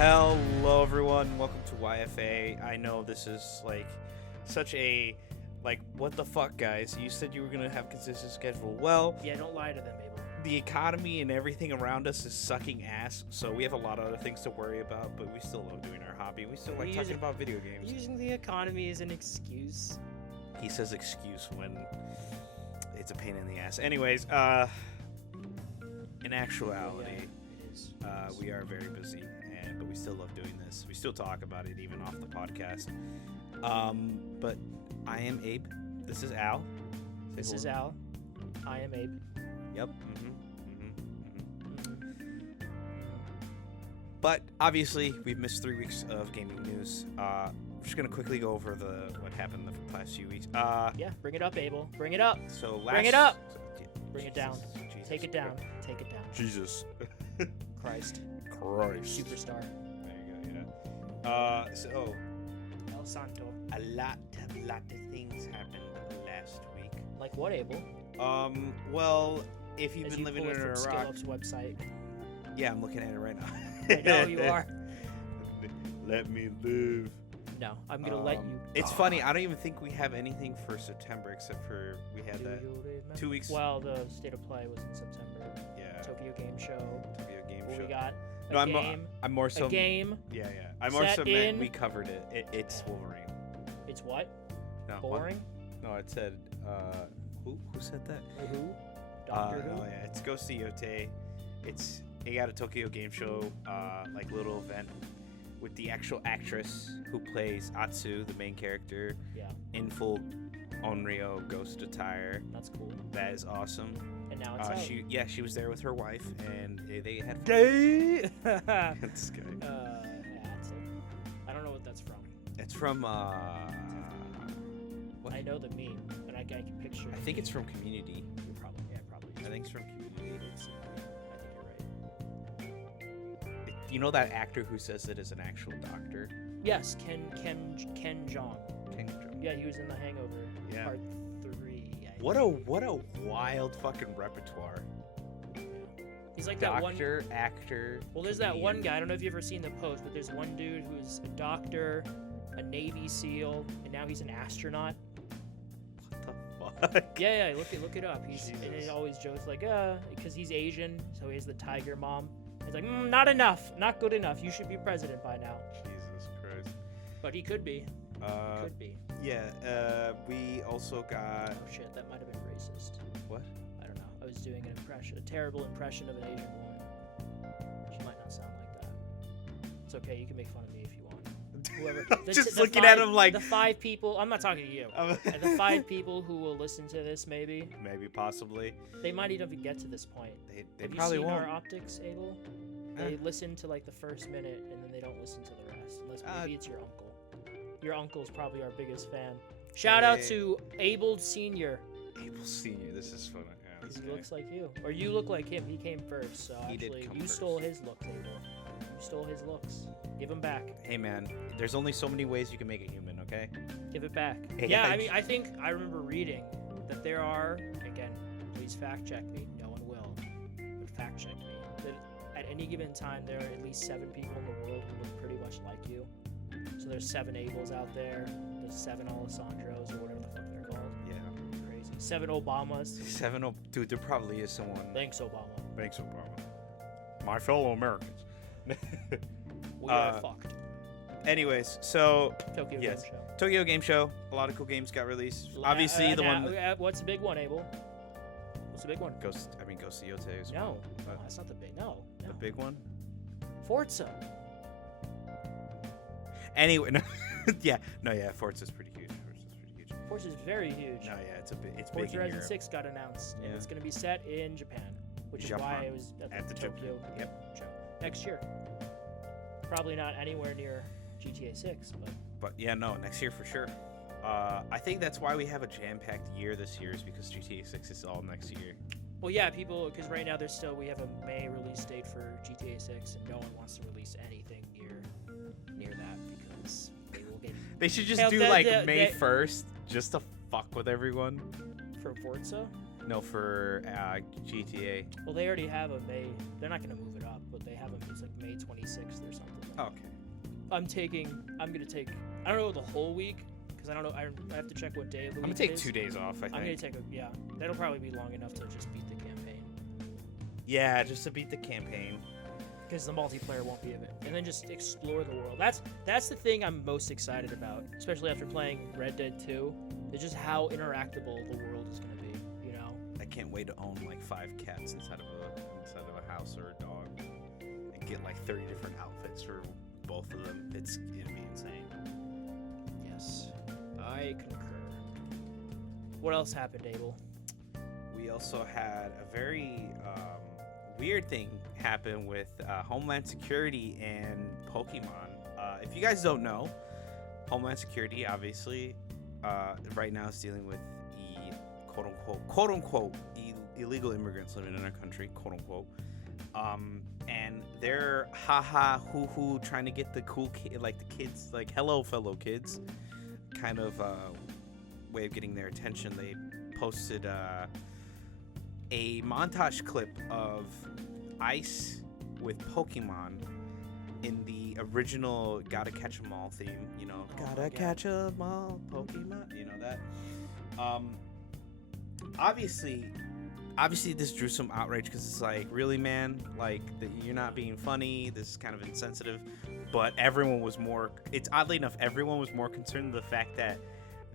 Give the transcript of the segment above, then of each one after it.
Hello everyone, welcome to YFA. I know this is like such a what the fuck, guys? You said you were gonna have consistent schedule. Well, yeah, don't lie to them, Abel. The economy and everything around us is sucking ass, so we have a lot of other things to worry about, but we still love doing our hobby. We still like talking about video games. Using the economy as an excuse. He says excuse when it's a pain in the ass. Anyways, in actuality, we are very busy, but we still love doing this. We still talk about it even off the podcast. But I am Abe. This is Al. This is Al. I am Abe. Yep. But obviously, we've missed 3 weeks of gaming news. I'm just gonna quickly go over what happened the past few weeks. Yeah, bring it up, Abel. Bring it up. Bring it up. Bring it down. Jesus. Take it down. Take it down. Jesus. Christ. Superstar. There you go. Yeah. So. El Santo. A lot of things happened last week. Like what, Abel? Well, if you've been living under a rock. SkillUp's website. Yeah, I'm looking at it right now. I know you are. Let me live. No, I'm gonna let you. It's funny. I don't even think we have anything for September except for we had that 2 weeks. Well, the State of Play was in September. Yeah. Tokyo Game Show. Show. We got I'm more so. A game. Yeah. I'm more so meant we covered it. It's Wolverine. It's what? No, boring? What? No, it said. Who said that? Who? Doctor Who? Oh yeah, it's Ghost Yote. It got a Tokyo Game Show little event with the actual actress who plays Atsu, the main character. Yeah. In full Onryo Ghost attire. That's cool. That is awesome. And now it's out. She was there with her wife, and they had fun. Gay. That's gay. Yeah, I don't know what that's from. It's from what? I know the meme, and I can picture. I think it's from Community. Probably. I think it's from Community. I think you're right. You know that actor who says it is an actual doctor? Yes, Ken Jeong. Yeah, he was in The Hangover. Yeah. Part 3. What a wild fucking repertoire. He's like doctor, that one actor. Well, there's comedian. that one guy. I don't know if you've ever seen the post, but there's one dude who's a doctor, a Navy SEAL, and now he's an astronaut. What the fuck? Yeah. Look it up. And it always jokes like, because he's Asian, so he has the tiger mom. He's like, not enough, not good enough. You should be president by now. Jesus Christ. But he could be. Could be. Yeah. We also got. Oh shit, that might have been racist. What? I don't know. I was doing a terrible impression of an Asian woman. She might not sound like that. It's okay. You can make fun of me if you want. Whoever. Just looking at him like the 5 people. I'm not talking to you. And the 5 people who will listen to this, maybe possibly. They might even get to this point. They Have probably you seen won't. our optics, Abel? They listen to like the first minute and then they don't listen to the rest. Unless maybe it's your uncle. Your uncle's probably our biggest fan. Shout out to Abel Senior. Abel Senior. This is fun. Yeah, he looks like you, or you look like him. He came first, so actually you stole his looks, Abel. You stole his looks. Give him back. Hey man, there's only so many ways you can make a human, okay? Give it back. Hey, yeah, I mean, I think I remember reading that there are, again, please fact check me. No one will, but fact check me. That at any given time there are at least 7 people in the world who look pretty much like you. So there's 7 Abels out there. There's 7 Alessandros or whatever the fuck they're called. Yeah. Crazy. 7 Obamas. 7 Dude, there probably is someone. Thanks, Obama. Thanks, Obama. My fellow Americans. We are fucked. Anyways, so Tokyo Game Show. Tokyo Game Show. A lot of cool games got released. Obviously, the one. What's the big one, Abel? What's the big one? Ghost Yote is No, one, no, that's not the big. No. The big one. Forza. Anyway, no, yeah, Forza's pretty huge. Forza's very huge. No, yeah, it's big. Forza Horizon 6 got announced, and it's going to be set in Japan, which is why it was at the Tokyo show next year. Probably not anywhere near GTA 6, but yeah, no, next year for sure. I think that's why we have a jam-packed year this year, is because GTA 6 is all next year. Well, yeah, because right now we have a May release date for GTA 6, and no one wants to release anything near that because they will get. They should just do May 1st, just to fuck with everyone. For Forza? No, for GTA. Well, they already have a May. They're not going to move it up, but but they have them. It's like May 26th or something. Okay. I'm gonna take. I don't know the whole week because I don't know. I have to check what day of the week. I'm gonna take it is. 2 days off. I think. I'm gonna take that'll probably be long enough to just beat the campaign. Yeah, just to beat the campaign. Because the multiplayer won't be of it, and then just explore the world. That's the thing I'm most excited about, especially after playing Red Dead 2. Is just how interactable the world is gonna be. You know. I can't wait to own like 5 cats inside of a house or a dog, and get like 30 different outfits for both of them. It'd be insane. Yes, I concur. What else happened, Abel? We also had a very weird thing happen with Homeland Security and Pokemon. If you guys don't know, Homeland Security obviously right now is dealing with quote unquote illegal immigrants living in our country, quote unquote. And they're hoo trying to get the cool kid, like the kids, like hello fellow kids, kind of way of getting their attention. They posted a montage clip of Ice with Pokemon in the original Gotta Catch 'Em All theme, you know, Gotta Catch 'Em All Pokemon, you know that. Obviously this drew some outrage because it's like, really, man, like you're not being funny. This is kind of insensitive. But everyone was more. It's oddly enough, everyone was more concerned with the fact that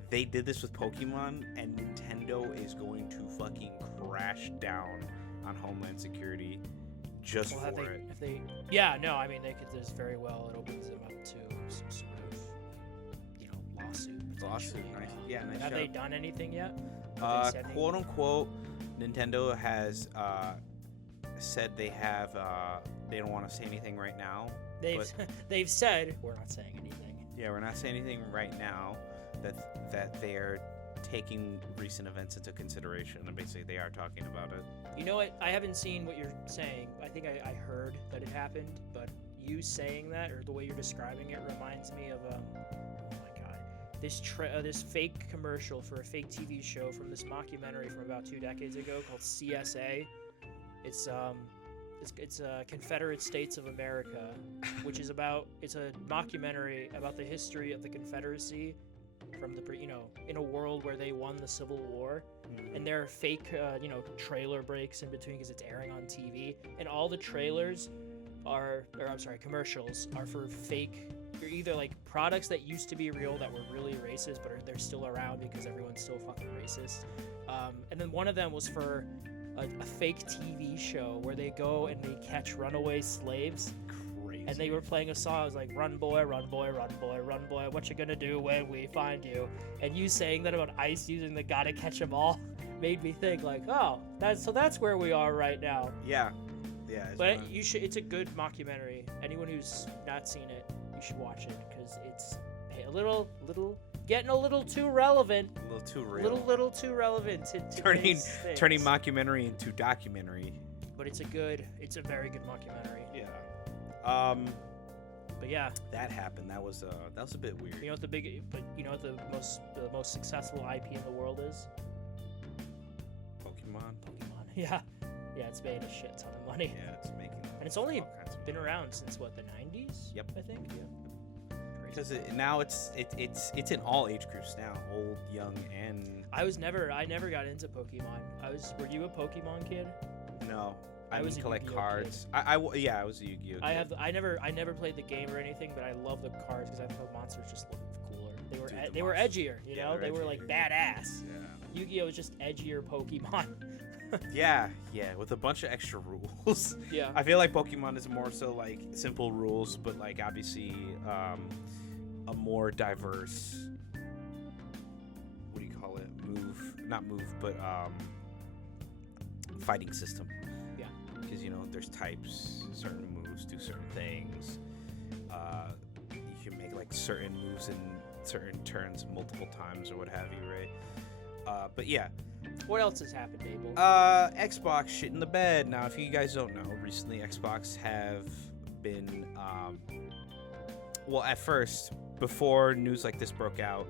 they did this with Pokemon, and Nintendo is going to fucking crash down on Homeland Security just for it. I mean, they could just very well. It opens them up to some sort of, lawsuit. Lawsuit, nice. Yeah, nice. Have they done anything yet? Quote unquote, Nintendo has said they have. They don't want to say anything right now. They've said we're not saying anything. Yeah, we're not saying anything right now. That they are taking recent events into consideration, and basically they are talking about it. You know what? I haven't seen what you're saying. I think I heard that it happened, but you saying that or the way you're describing it reminds me of oh my god, this fake commercial for a fake TV show from this mockumentary from about 2 decades ago called CSA. It's Confederate States of America, which is it's a mockumentary about the history of the Confederacy from in a world where they won the Civil War. And there are fake trailer breaks in between because it's airing on TV, and all the trailers commercials are for fake. They're either like products that used to be real that were really racist, but they're still around because everyone's still fucking racist. And then one of them was for a fake TV show where they go and they catch runaway slaves. Crazy. And they were playing a song. It was like, "Run boy, run boy, run boy, run boy. What you gonna do when we find you?" And you saying that about Ice using the "Gotta Catch 'Em All" made me think like, oh, that's where we are right now. Yeah. But it's a good mockumentary. Anyone who's not seen it, you should watch it because it's a little getting a little too relevant. A little too real. Little too relevant to turning mockumentary into documentary. But it's a very good mockumentary. Yeah. But yeah, that happened. That was a bit weird. You know what the most successful IP in the world is? Pokemon. Yeah. Yeah, it's made a shit ton of money. Yeah, it's making. And it's only been around since what, the 90s? Yep. I think. Yeah. Because now it's in all age groups now, old, young, and. I never got into Pokemon. Were you a Pokemon kid? No. I was collect cards. I was a Yu-Gi-Oh kid. I never played the game or anything, but I love the cards because I thought the monsters just looked cooler. They were edgier, they were like badass. Yeah. Yu-Gi-Oh was just edgier Pokemon. yeah, with a bunch of extra rules. Yeah. I feel like Pokemon is more so like simple rules, but like obviously a more diverse, what do you call it? Fighting system. Yeah. Because there's types, certain moves do certain things. You can make like certain moves in certain turns multiple times or what have you, right? But yeah. What else has happened, Abel? Xbox shit in the bed. Now, if you guys don't know, recently Xbox have been, at first, before news like this broke out,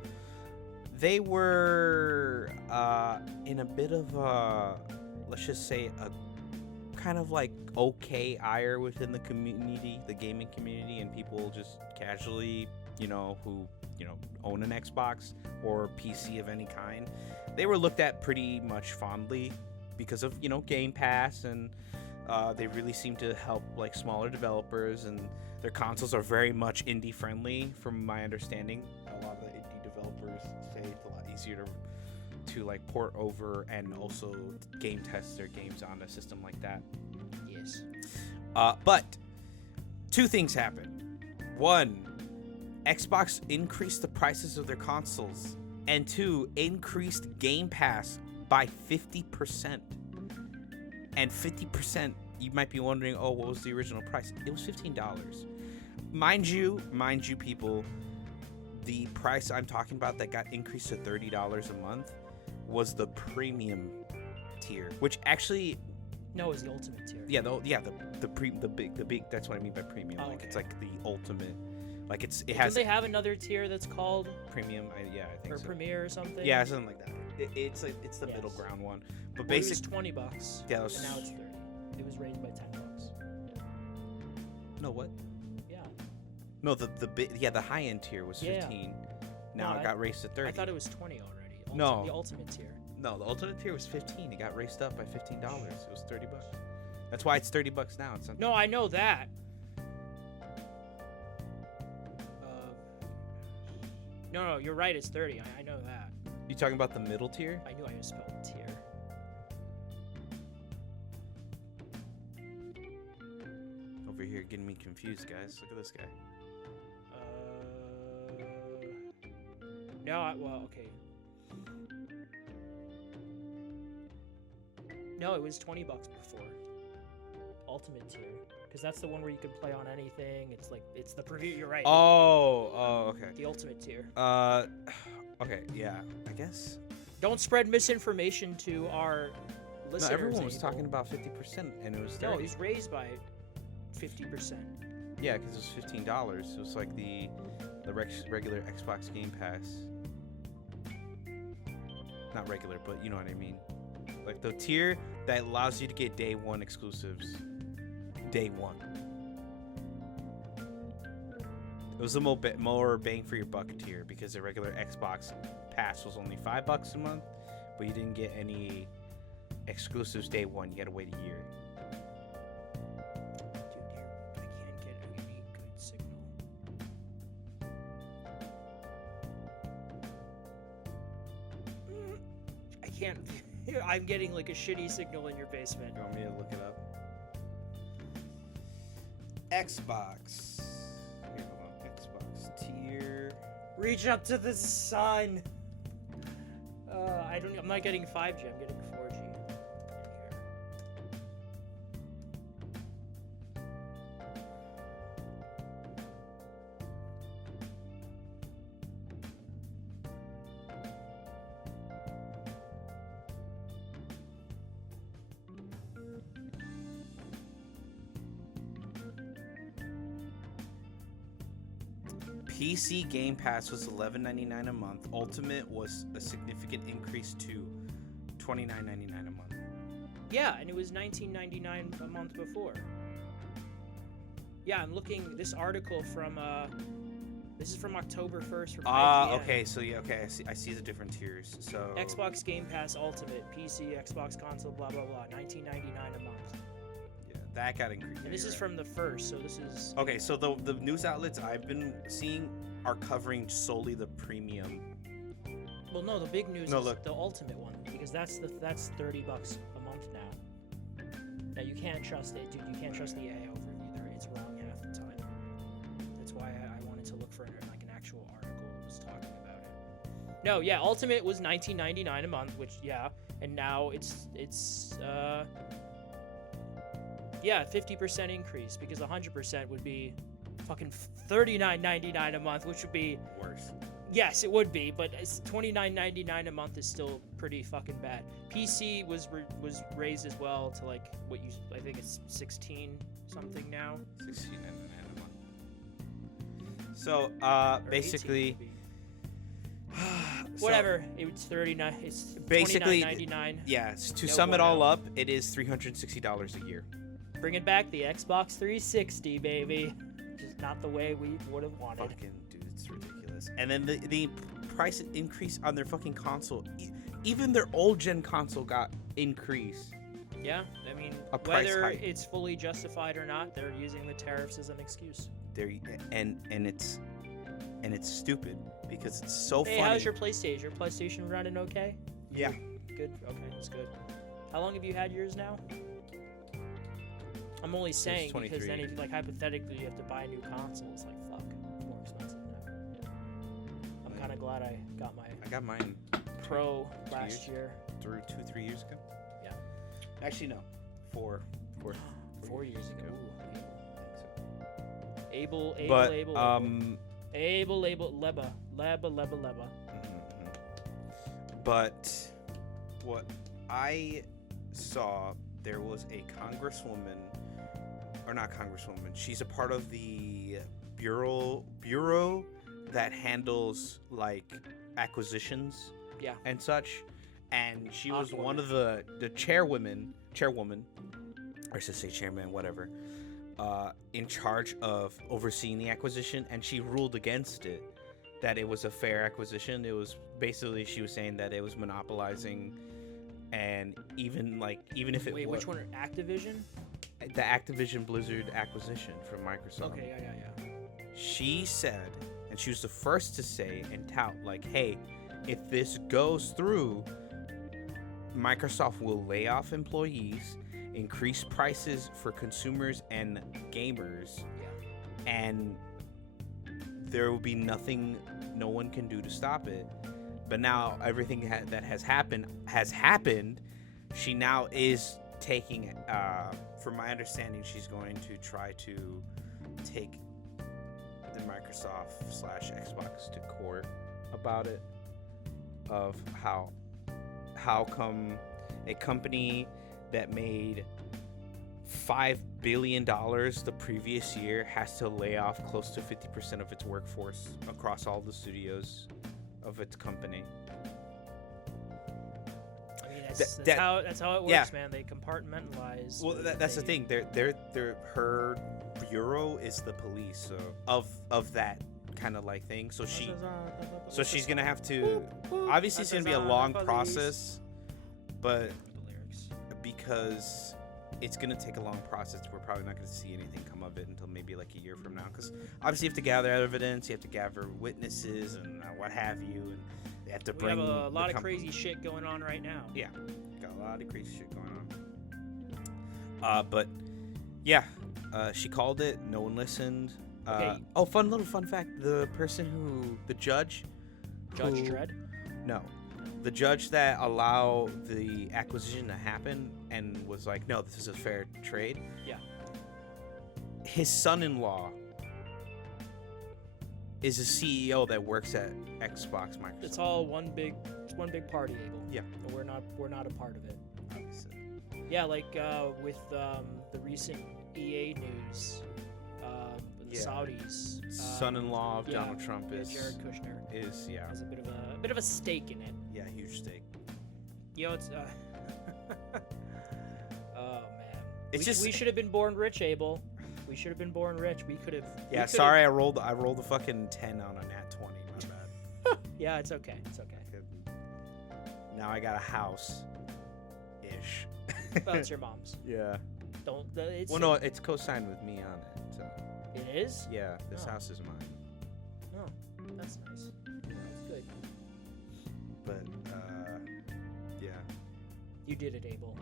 they were in a bit of a, let's just say, a kind of like okay ire within the community, the gaming community, and people just casually, who own an Xbox or PC of any kind, they were looked at pretty much fondly because of Game Pass, and they really seem to help like smaller developers, and their consoles are very much indie friendly from my understanding. A lot of the indie developers say it's a lot easier to like port over and also game test their games on a system like that. Yes. But two things happened. One, Xbox increased the prices of their consoles, and two, increased Game Pass by 50%. And 50%, you might be wondering, oh, what was the original price? It was $15. Mind you, people, the price I'm talking about that got increased to $30 a month was the premium tier, which actually, no, it was the ultimate tier. yeah, the big. That's what I mean by premium. Oh, like okay. it's like the ultimate. Like it Don't has they have another tier that's called premium. I think or so. Premier or something? Yeah, something like that. It's the Yes. middle ground one. But Well, it was basically, $20. Yeah, it was- And now it's 30. It was raised by $10. no, what? Yeah. No, the high end tier was 15. Now No, it got raised to 30. I thought it was 20 already. No. The ultimate tier. No, the ultimate tier was 15. It got raised up by $15. It was $30. That's why it's $30 now. It's No, I know that. No, you're right. It's 30. I know that. You talking about the middle tier? I knew I misspelled tier. Over here getting me confused, guys. Look at this guy. No, well, okay. No, it was $20 before. Ultimate tier. Because that's the one where you can play on anything. It's like, it's the preview. You're right. Oh, okay. The ultimate tier. Okay, yeah, I guess. Don't spread misinformation to our No, listeners. everyone was Abel. talking about 50%, and it was 30. No, it was raised by 50%. Yeah, because it was $15. It was like the regular Xbox Game Pass. Not regular, but you know what I mean. Like the tier that allows you to get day one exclusives. Day one. It was a more bang for your buck tier because the regular Xbox Pass was only $5 a month, but you didn't get any exclusives day one. You gotta wait a year. Dude, I can't get any good signal. I can't. I'm getting like a shitty signal in your basement. You want me to look it up? Xbox. Here, hold on. Xbox tier. Reach up to the sun. I'm not getting 5G. I'm getting 4G. in here. PC Game Pass was $11.99 a month. Ultimate was a significant increase to $29.99 a month. Yeah, and it was $19.99 a month before. Yeah, I'm looking this article from this is from October 1st from IGN. Okay, so yeah, okay, I see the different tiers. So Xbox Game Pass Ultimate, PC, Xbox console, blah blah blah, $19.99 a month. yeah, that got increased. And this is from the first, so this is Okay, so the news outlets I've been seeing are covering solely the premium. well, no, the big news No, is look. the Ultimate one because that's $30 a month now. Now you can't trust it, dude. You can't trust the AI overview. It's wrong half the time. That's why I wanted to look for like an actual article that was talking about it. No, yeah, Ultimate was $19.99 a month, which yeah, and now it's 50% increase because 100% would be fucking $39.99 a month, which would be Worse. yes, it would be, but it's $29.99 a month is still pretty fucking bad. PC was raised as well to like I think it's 16 something now. $16.99 a month. So Or 18 basically, maybe. Whatever. It's 39. It's Basically, $29.99. Yeah, to No sum it all bueno. up, it is $360 a year. Bringing back the Xbox 360, baby. Just not the way we would have wanted. Fucking dude, it's ridiculous. And then the price increase on their fucking console, even their old gen console got increased. Yeah, I mean, A price whether hike. it's fully justified or not, they're using the tariffs as an excuse. And it's stupid because it's so Hey, funny. how's your PlayStation? Your PlayStation running okay? Yeah. Good. Okay, that's good. How long have you had yours now? I'm only saying because 23. then if like hypothetically you have to buy a new console, it's like fuck, it's more expensive now. I'm kind of glad I got my I got mine Pro 2 last year. through 2-3 years ago. Yeah. Actually, no, 4 4 years ago. I think so. Able, But Leba. But what I saw, there was a congresswoman, or not congresswoman. She's a part of the bureau that handles like acquisitions, Yeah. and such. And she was Aquaman. one of the chairwoman, or should I say chairman, whatever, in charge of overseeing the acquisition, and she ruled against it, that it was a fair acquisition. It was basically, she was saying that it was monopolizing, and even if it Wait, was which one? Activision? the Activision Blizzard acquisition from Microsoft. Okay, yeah. She said, and she was the first to say and tout, like, hey, if this goes through, Microsoft will lay off employees, increase prices for consumers and gamers, Yeah. and there will be nothing no one can do to stop it. But now everything that has happened. She now is taking, from my understanding, she's going to try to take the Microsoft/Xbox to court about it, of how come a company that made $5 billion the previous year has to lay off close to 50% of its workforce across all the studios of its company. I mean, that's how it works, yeah. man. They compartmentalize. Well, that's the thing. Her bureau is the police, so of that kind of like thing. So she's gonna have to. Obviously, it's gonna be a long process, but because it's gonna take a long process, we're probably not gonna see anything come of it until maybe like a year from now. Because obviously, you have to gather evidence, you have to gather witnesses, and what have you, and they have to We bring. have a lot of crazy shit going on right now. Yeah, got a lot of crazy shit going on. But yeah, she called it. No one listened. Okay. Fun fact: the judge, Judge Dredd? No, the judge that allowed the acquisition to happen and was like, no, this is a fair trade. Yeah. His son-in-law is a CEO that works at Xbox Microsoft. It's all one big party, Abel. Yeah. And we're not a part of it. Obviously. Yeah, like with the recent EA news, the Yeah. Saudis. Son-in-law of yeah, Donald Trump yeah, is Jared Kushner has a bit of a stake in it. Yeah, huge stake. You know, it's oh man, It's we should have been born rich, Abel. We should have been born rich. We could have. Yeah, sorry, I rolled a fucking 10 on a nat 20. My bad. Yeah, it's okay. It's okay. Now I got a house, ish. Well, it's your mom's. Yeah. Don't. It's Well, no, it's co-signed with me on it. So It is. yeah, this Oh. house is mine. Oh, that's nice. That's good. But yeah, You did it, Abel.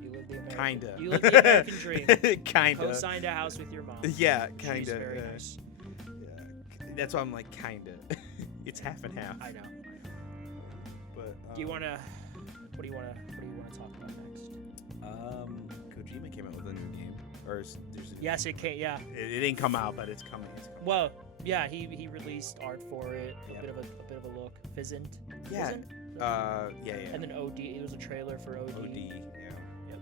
You lived the American. kinda. You lived the American dream. Kinda. Co-signed a house with your mom. Yeah, She's kinda. very yeah. nice. Yeah. That's why I'm like kinda. It's half and half. I know. But Do you wanna? What do you wanna talk about next? Kojima came out with a new game, or there's a Yes, it came. Yeah. It didn't come out, but it's coming. It's coming. Well, yeah. He released art for it. Yep. A bit of a look. Fizzent. Yeah. Fizzent? Yeah. And then OD. It was a trailer for OD. OD. Yeah. Yep.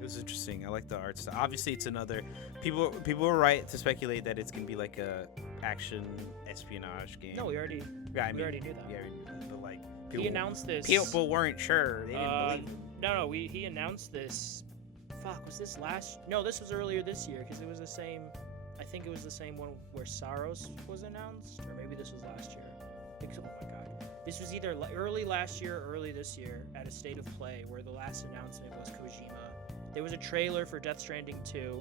It was interesting. I like the art style. Obviously, it's another. People were right to speculate that it's gonna be like a action espionage game. No, we already Yeah, I mean, already knew that. Yeah, we knew that, but like He announced this. People weren't sure. They didn't believe him. No, he announced this. Fuck, was this last? No, this was earlier this year because it was the same. I think it was the same one where Saros was announced, or maybe this was last year. Because, oh my god, this was either early last year or early this year at a State of Play where the last announcement was Kojima. There was a trailer for Death Stranding 2,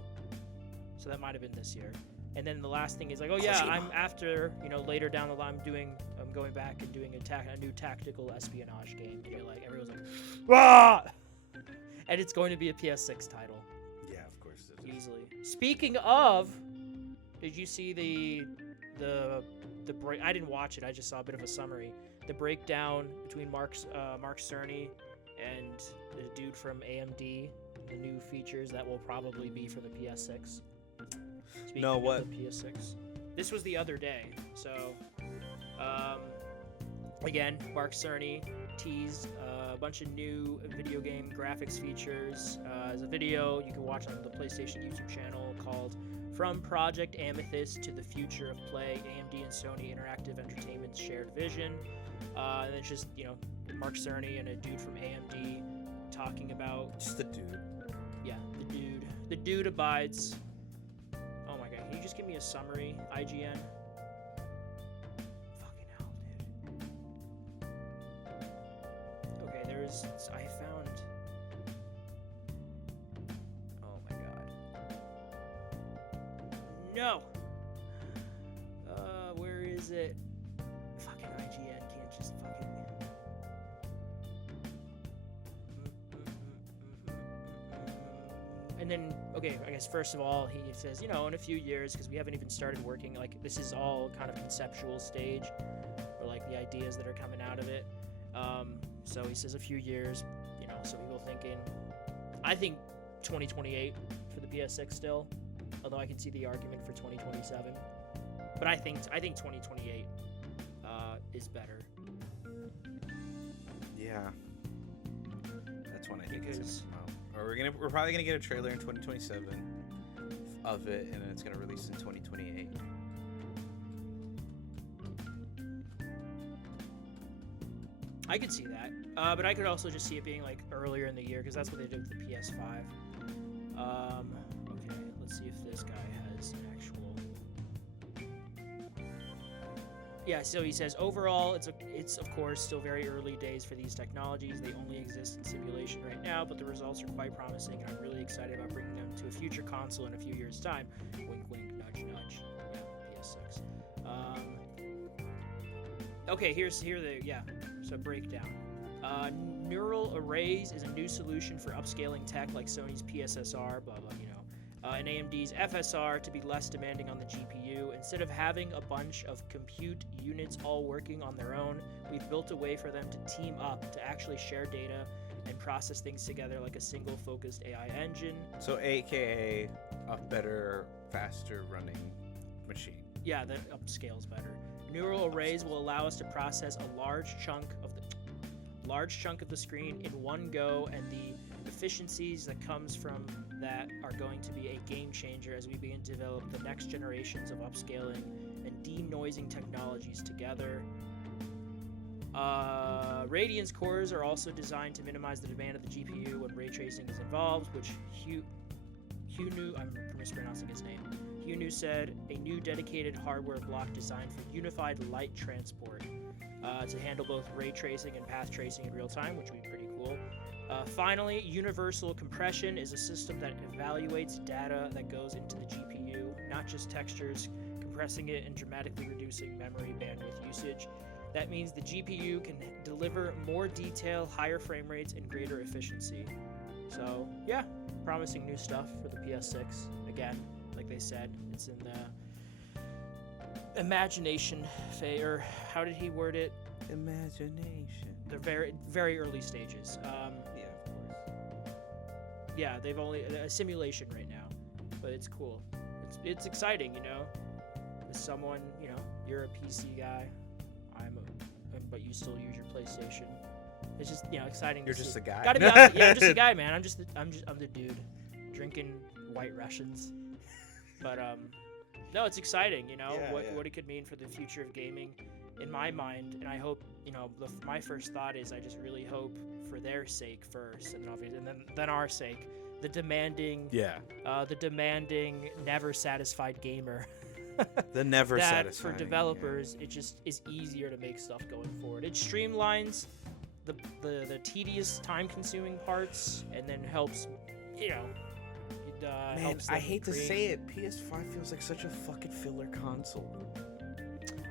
so that might have been this year. And then the last thing is like, oh yeah, Kojima. I'm after, later down the line, I'm going back and doing a new tactical espionage game. And you're like, everyone's like, ah! And it's going to be a PS6 title. Yeah, of course it is. Easily. Speaking of, did you see the break? I didn't watch it. I just saw a bit of a summary. The breakdown between Mark Cerny and the dude from AMD, the new features that will probably be for the PS6. Speaking No, what? of the PS6. This was the other day. So, again, Mark Cerny teased a bunch of new video game graphics features. As a video you can watch on the PlayStation YouTube channel called From Project Amethyst to the Future of Play, AMD and Sony Interactive Entertainment's Shared Vision. And it's just, Mark Cerny and a dude from AMD talking about... Just the dude. Yeah, the dude. The dude abides. Oh my god, can you just give me a summary, IGN? Fucking hell, dude. Okay, I found... Oh my god. No! Where is it? Fucking IGN can't just fucking... And then, okay, I guess first of all, he says, in a few years, because we haven't even started working, like, this is all kind of conceptual stage, or, like, the ideas that are coming out of it. So he says a few years, so people thinking, I think 2028 for the PS6 still, although I can see the argument for 2027. But I think 2028 is better. Yeah. That's when I think it's Because- gonna come out. Or we're probably gonna get a trailer in 2027 of it, and then it's gonna release in 2028. I could see that, but I could also just see it being like earlier in the year because that's what they did with the PS5. Okay, let's see if this guy has an actual. Yeah, so he says overall, it's of course still very early days for these technologies. They only exist in simulation right now, but the results are quite promising, and I'm really excited about bringing them to a future console in a few years' time. Wink, wink, nudge, nudge. Yeah, PS6. Okay, so breakdown. Neural arrays is a new solution for upscaling tech like Sony's PSSR, blah, blah, and AMD's FSR to be less demanding on the GPU. Instead of having a bunch of compute units all working on their own, we've built a way for them to team up to actually share data and process things together like a single focused AI engine. So, AKA a better, faster running machine. Yeah, that upscales better. Neural arrays will allow us to process a large chunk of the screen in one go, and the efficiencies that comes from that are going to be a game changer as we begin to develop the next generations of upscaling and denoising technologies together. Radiance cores are also designed to minimize the demand of the GPU when ray tracing is involved, which Hunu, I'm mispronouncing his name, Hunu said, a new dedicated hardware block designed for unified light transport to handle both ray tracing and path tracing in real time, which would be pretty cool. Finally, universal compression is a system that evaluates data that goes into the GPU, not just textures, compressing it and dramatically reducing memory bandwidth usage. That means the GPU can deliver more detail, higher frame rates, and greater efficiency. So, yeah, promising new stuff for the PS6. Again, like they said, it's in the imagination phase, or how did he word it? Imagination. The very, very early stages. Yeah, of course. Yeah, they've only a simulation right now, but it's cool. It's exciting, As someone, you're a PC guy, but you still use your PlayStation. It's just, exciting. You're to just see. a guy. Gotta be honest, yeah, I'm just a guy, man. I'm the dude drinking White Russians. But No, it's exciting, you know, Yeah, yeah. what it could mean for the future of gaming in my mind. And I hope, you know, my first thought is I just really hope for their sake first, and obviously, and then our sake, the demanding, never satisfied gamer. The never that satisfying. for developers, it just is easier to make stuff going forward. It streamlines the tedious, time-consuming parts, and then helps, you know. Man, helps I them hate to create- say it, PS5 feels like such a fucking filler console.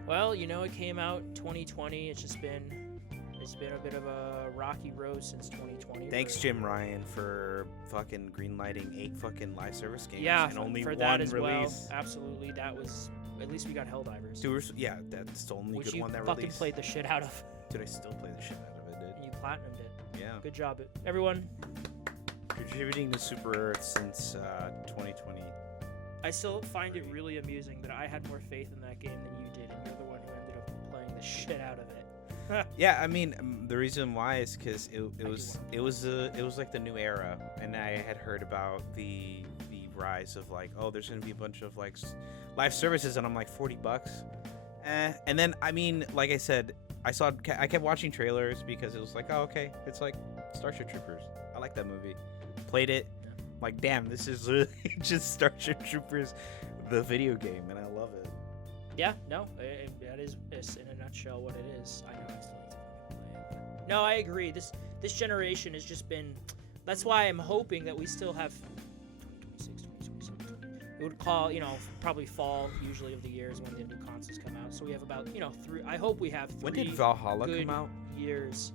Well, you know, it came out 2020. It's been a bit of a rocky road since 2020. Thanks, for- Jim Ryan, for fucking greenlighting 8 fucking live service games Yeah, and for, only for one that as release. well. Absolutely, that was. At least we got Helldivers, Yeah, that's the only which good you one that fucking released. played the shit out of, Dude, I still play the shit out of it, and you platinumed it. dude. Yeah. Good job, everyone. Contributing to Super Earth since 2020. I still find it really amusing that I had more faith in that game than you did, and you're the one who ended up playing the shit out of it. Yeah, I mean, the reason why is because it I was like the new era, and I had heard about the rise of like, oh, there's gonna be a bunch of like live services, and I'm like $40. And then I mean, like I said, I kept watching trailers because it was like, oh, okay, it's like Starship Troopers. I like that movie. Played it. Yeah. Like, damn, this is really just Starship Troopers, the video game, and I love it. Yeah, no, that is in a nutshell what it is. I know I still need to fucking play it. But no, I agree. This generation has just been. That's why I'm hoping that we still have 2026, 2027. It would call, you know, probably fall usually of the years when the new consoles come out. So we have about, you know, I hope we have 3 When did Valhalla good come out? years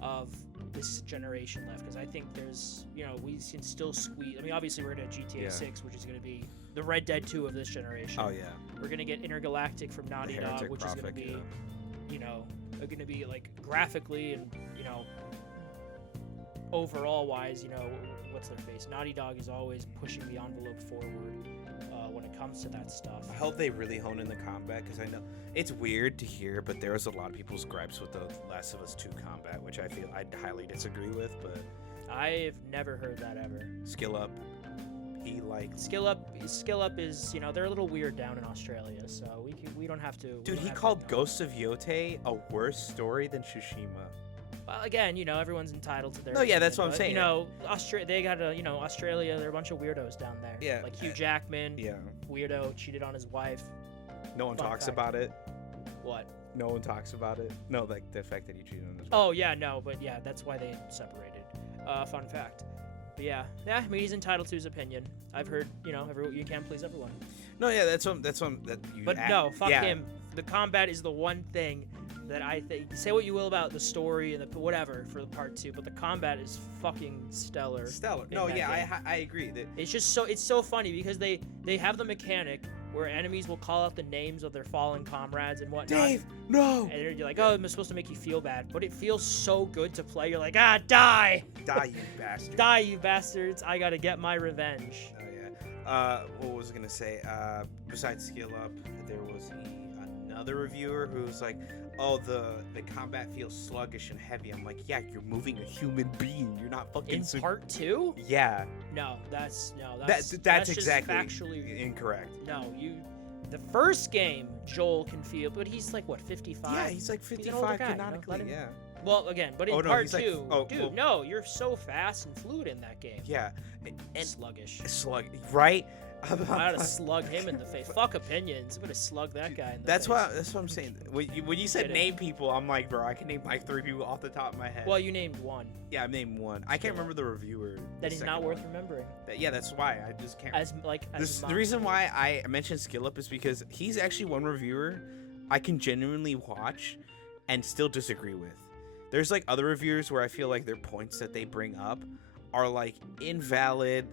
of this generation left, because I think there's, you know, we can still squeeze. I mean, obviously we're gonna have GTA Yeah. 6, which is gonna be the Red Dead 2 of this generation. Oh yeah. We're gonna get Intergalactic from Naughty The Dog, Heretic which is gonna Prophet, be, yeah. you know, gonna be like graphically and, you know, overall wise, you know, what's their face? Naughty Dog is always pushing the envelope forward when it comes to that stuff. I hope they really hone in the combat, because I know it's weird to hear, but there was a lot of people's gripes with the Last of Us 2 combat, which I feel I highly disagree with. But I've never heard that ever. Skill Up, he like, Skill Up is, you know, they're a little weird down in Australia, so we don't have to. we dude, don't he have to called know. Ghost of Yotei a worse story than Tsushima. Well, again, you know, everyone's entitled to their. No, yeah, that's opinion, what I'm but, saying. You know, they got a, you know, Australia. They're a bunch of weirdos down there. Yeah, Like Hugh Jackman, Yeah, weirdo, cheated on his wife. no one Fun talks fact. about it. What? No one talks about it. No, like the fact that he cheated on his wife. Oh yeah, no, but yeah, that's why they separated. Fun fact. But yeah, I mean, he's entitled to his opinion. I've heard, you know, you can't please everyone. No, yeah, that's what that you. But no, fuck yeah. him. The combat is the one thing that I think. Say what you will about the story and the whatever for the part 2, but the combat is fucking stellar. Stellar. in No, that yeah, game. I agree. That It's just so funny because they have the mechanic where enemies will call out the names of their fallen comrades and whatnot. Dave, no, And you're like, oh, I'm supposed to make you feel bad, but it feels so good to play. You're like, die, die, you bastard. die, you bastards! I gotta get my revenge. Oh yeah. What was I gonna say? Besides Skill Up, there was another reviewer who's like, "Oh, the combat feels sluggish and heavy." I'm like, "Yeah, you're moving a human being. You're not fucking." In part 2? Yeah. No, that's That's just exactly factually incorrect. no. The first game Joel can feel, but he's like what 55. Yeah, he's like He's an older 55 guy, you know? canonically. Let him- Yeah. Well, again, but in Oh, no, part he's like- 2, oh, dude, well- no, you're so fast and fluid in that game. Yeah. And Sluggish. slug, right? I gotta slug him in the face. Fuck opinions. I'm gonna slug that guy in the That's face. what I'm saying. When you said Get it. name people, I'm like, bro, I can name like 3 people off the top of my head. Well, you named one. Yeah, I named one. I can't remember the reviewer. That the is not second worth one. remembering. Yeah, that's why I just can't. The reason why I mentioned Skill Up is because he's actually one reviewer I can genuinely watch and still disagree with. There's like other reviewers where I feel like their points that they bring up are like invalid.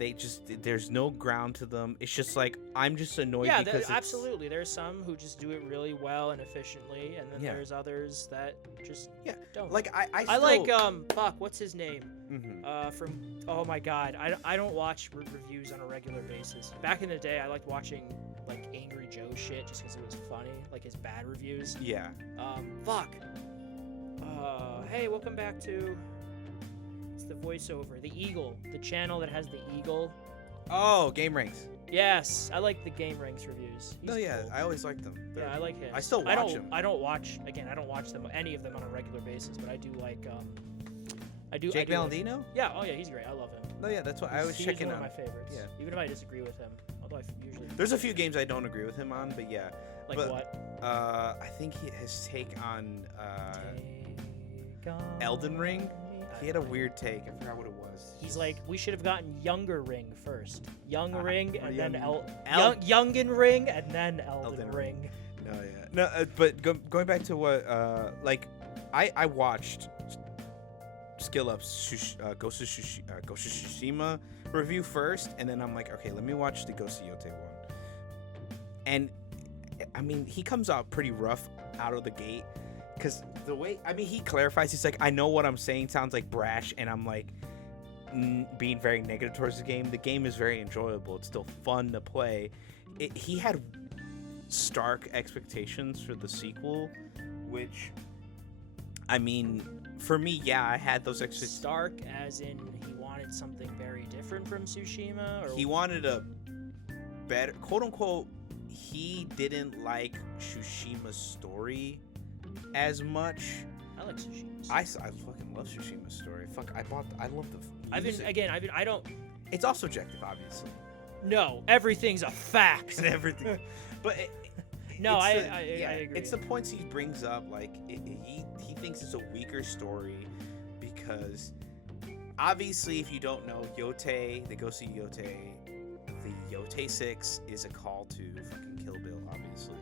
There's no ground to them. It's just like I'm just annoyed Yeah, because it's, absolutely. There's some who just do it really well and efficiently, and then Yeah. there's others that just don't. like I I like fuck, what's his name? Mhm. From oh my god, I don't watch reviews on a regular basis. Back in the day, I liked watching like Angry Joe shit just because it was funny, like his bad reviews. Yeah. Fuck. Hey, welcome back to. It's the voiceover, the Eagle, the channel that has the Eagle. Oh, Game Ranks. Yes, I like the Game Ranks reviews. No, He's yeah, cool. I always like them. Yeah, I like him. I still watch him. I don't watch them any of them on a regular basis, but I do like Jake I do like- Valentino? yeah, oh yeah, he's great. I love him. No, yeah, that's what I always He's check in one on. of my favorites. Yeah. Even if I disagree with him, although I usually There's a few games I don't agree with him on, but yeah. like but, what? I think his take on Elden Ring, he had a weird take. I forgot what it was. He's like, we should have gotten Younger Ring first. Young Ring and then Youngin Ring and then Elden Ring. No, yeah. No, but going back to what, like, I watched Skill Up's Ghost of Tsushima review first, and then I'm like, okay, let me watch the Ghost of Yote one. And, I mean, he comes out pretty rough out of the gate, because the way, I mean, he clarifies, he's like, I know what I'm saying sounds like brash, and I'm like, being very negative towards the game. The game is very enjoyable. It's still fun to play. He had stark expectations for the sequel, which, I mean, for me, yeah, I had those expectations. Stark, as in he wanted something very different from Tsushima, or He wanted a better, quote unquote. He didn't like Tsushima's story as much. I like Tsushima. I fucking love Tsushima's story. I love the. I don't. It's all subjective, obviously. No, everything's a fact. And everything, but No, I yeah, agree. it's the points he brings up. Like he thinks it's a weaker story because obviously, if you don't know, Yote, the Ghost of Yote, the Yote 6 is a call to fucking Kill Bill, obviously,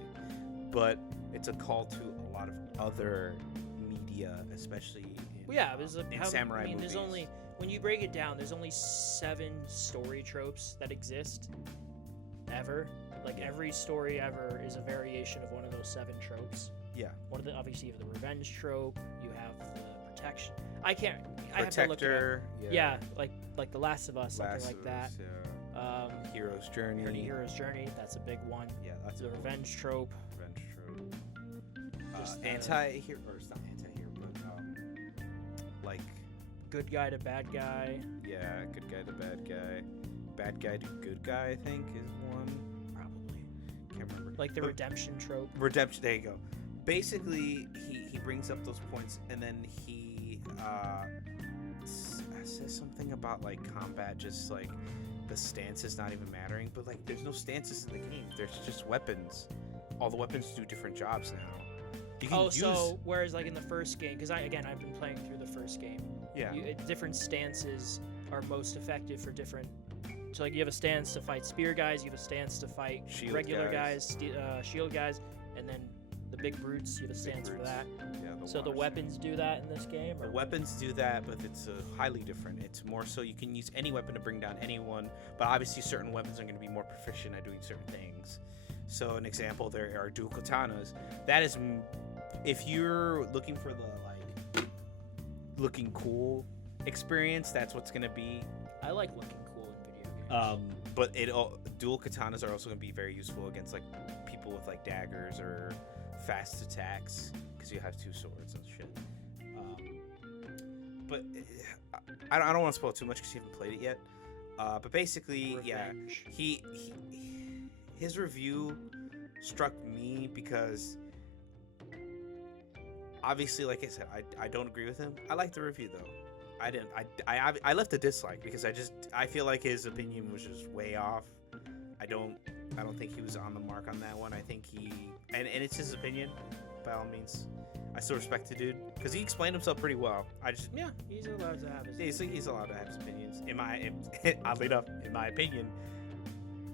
but it's a call to a lot of other media, especially in samurai movies. There's only, when you break it down, there's only 7 story tropes that exist ever. Like every story ever is a variation of one of those 7 tropes. Yeah. Obviously, you have the revenge trope. You have the protection. I have to look it Protector. up. Yeah, like The Last of Us, something like that. Yeah. Hero's Journey. Hero's Journey. That's a big one. Yeah, that's the revenge trope. Revenge trope. Just anti-hero, or it's not anti-hero, but like good guy to bad guy. Yeah, good guy to bad guy. Bad guy to good guy, I think, is one. Probably. Can't remember. Like the redemption trope. Redemption, there you go. Basically, he brings up those points, and then he says something about, like, combat, just, like, the stances not even mattering. But, like, there's no stances in the game. There's just weapons. All the weapons do different jobs now. You can so whereas, like, in the first game, because I've been playing through the first game. Yeah. Different stances are most effective for different. So, like, you have a stance to fight spear guys, you have a stance to fight regular guys, shield guys, and then the big brutes, you have a stance for that. Yeah, so the weapons do that in this game? The weapons do that, but it's highly different. It's more so you can use any weapon to bring down anyone, but obviously certain weapons are going to be more proficient at doing certain things. So an example, there are dual katanas. That is, if you're looking for the, like, looking cool experience, that's what's going to be. I like looking cool in video games. But dual katanas are also going to be very useful against, like, people with, like, daggers or fast attacks, because you have 2 swords and shit. But I don't want to spoil too much because you haven't played it yet. But basically, Revenge. yeah, his review struck me because obviously, like I said, I don't agree with him. I like the review though. I left a dislike because I feel like his opinion was just way off. I don't think he was on the mark on that one. I think and it's his opinion, by all means. I still respect the dude because he explained himself pretty well. He's allowed to have his. He's allowed to have his opinions. Oddly enough, in my opinion,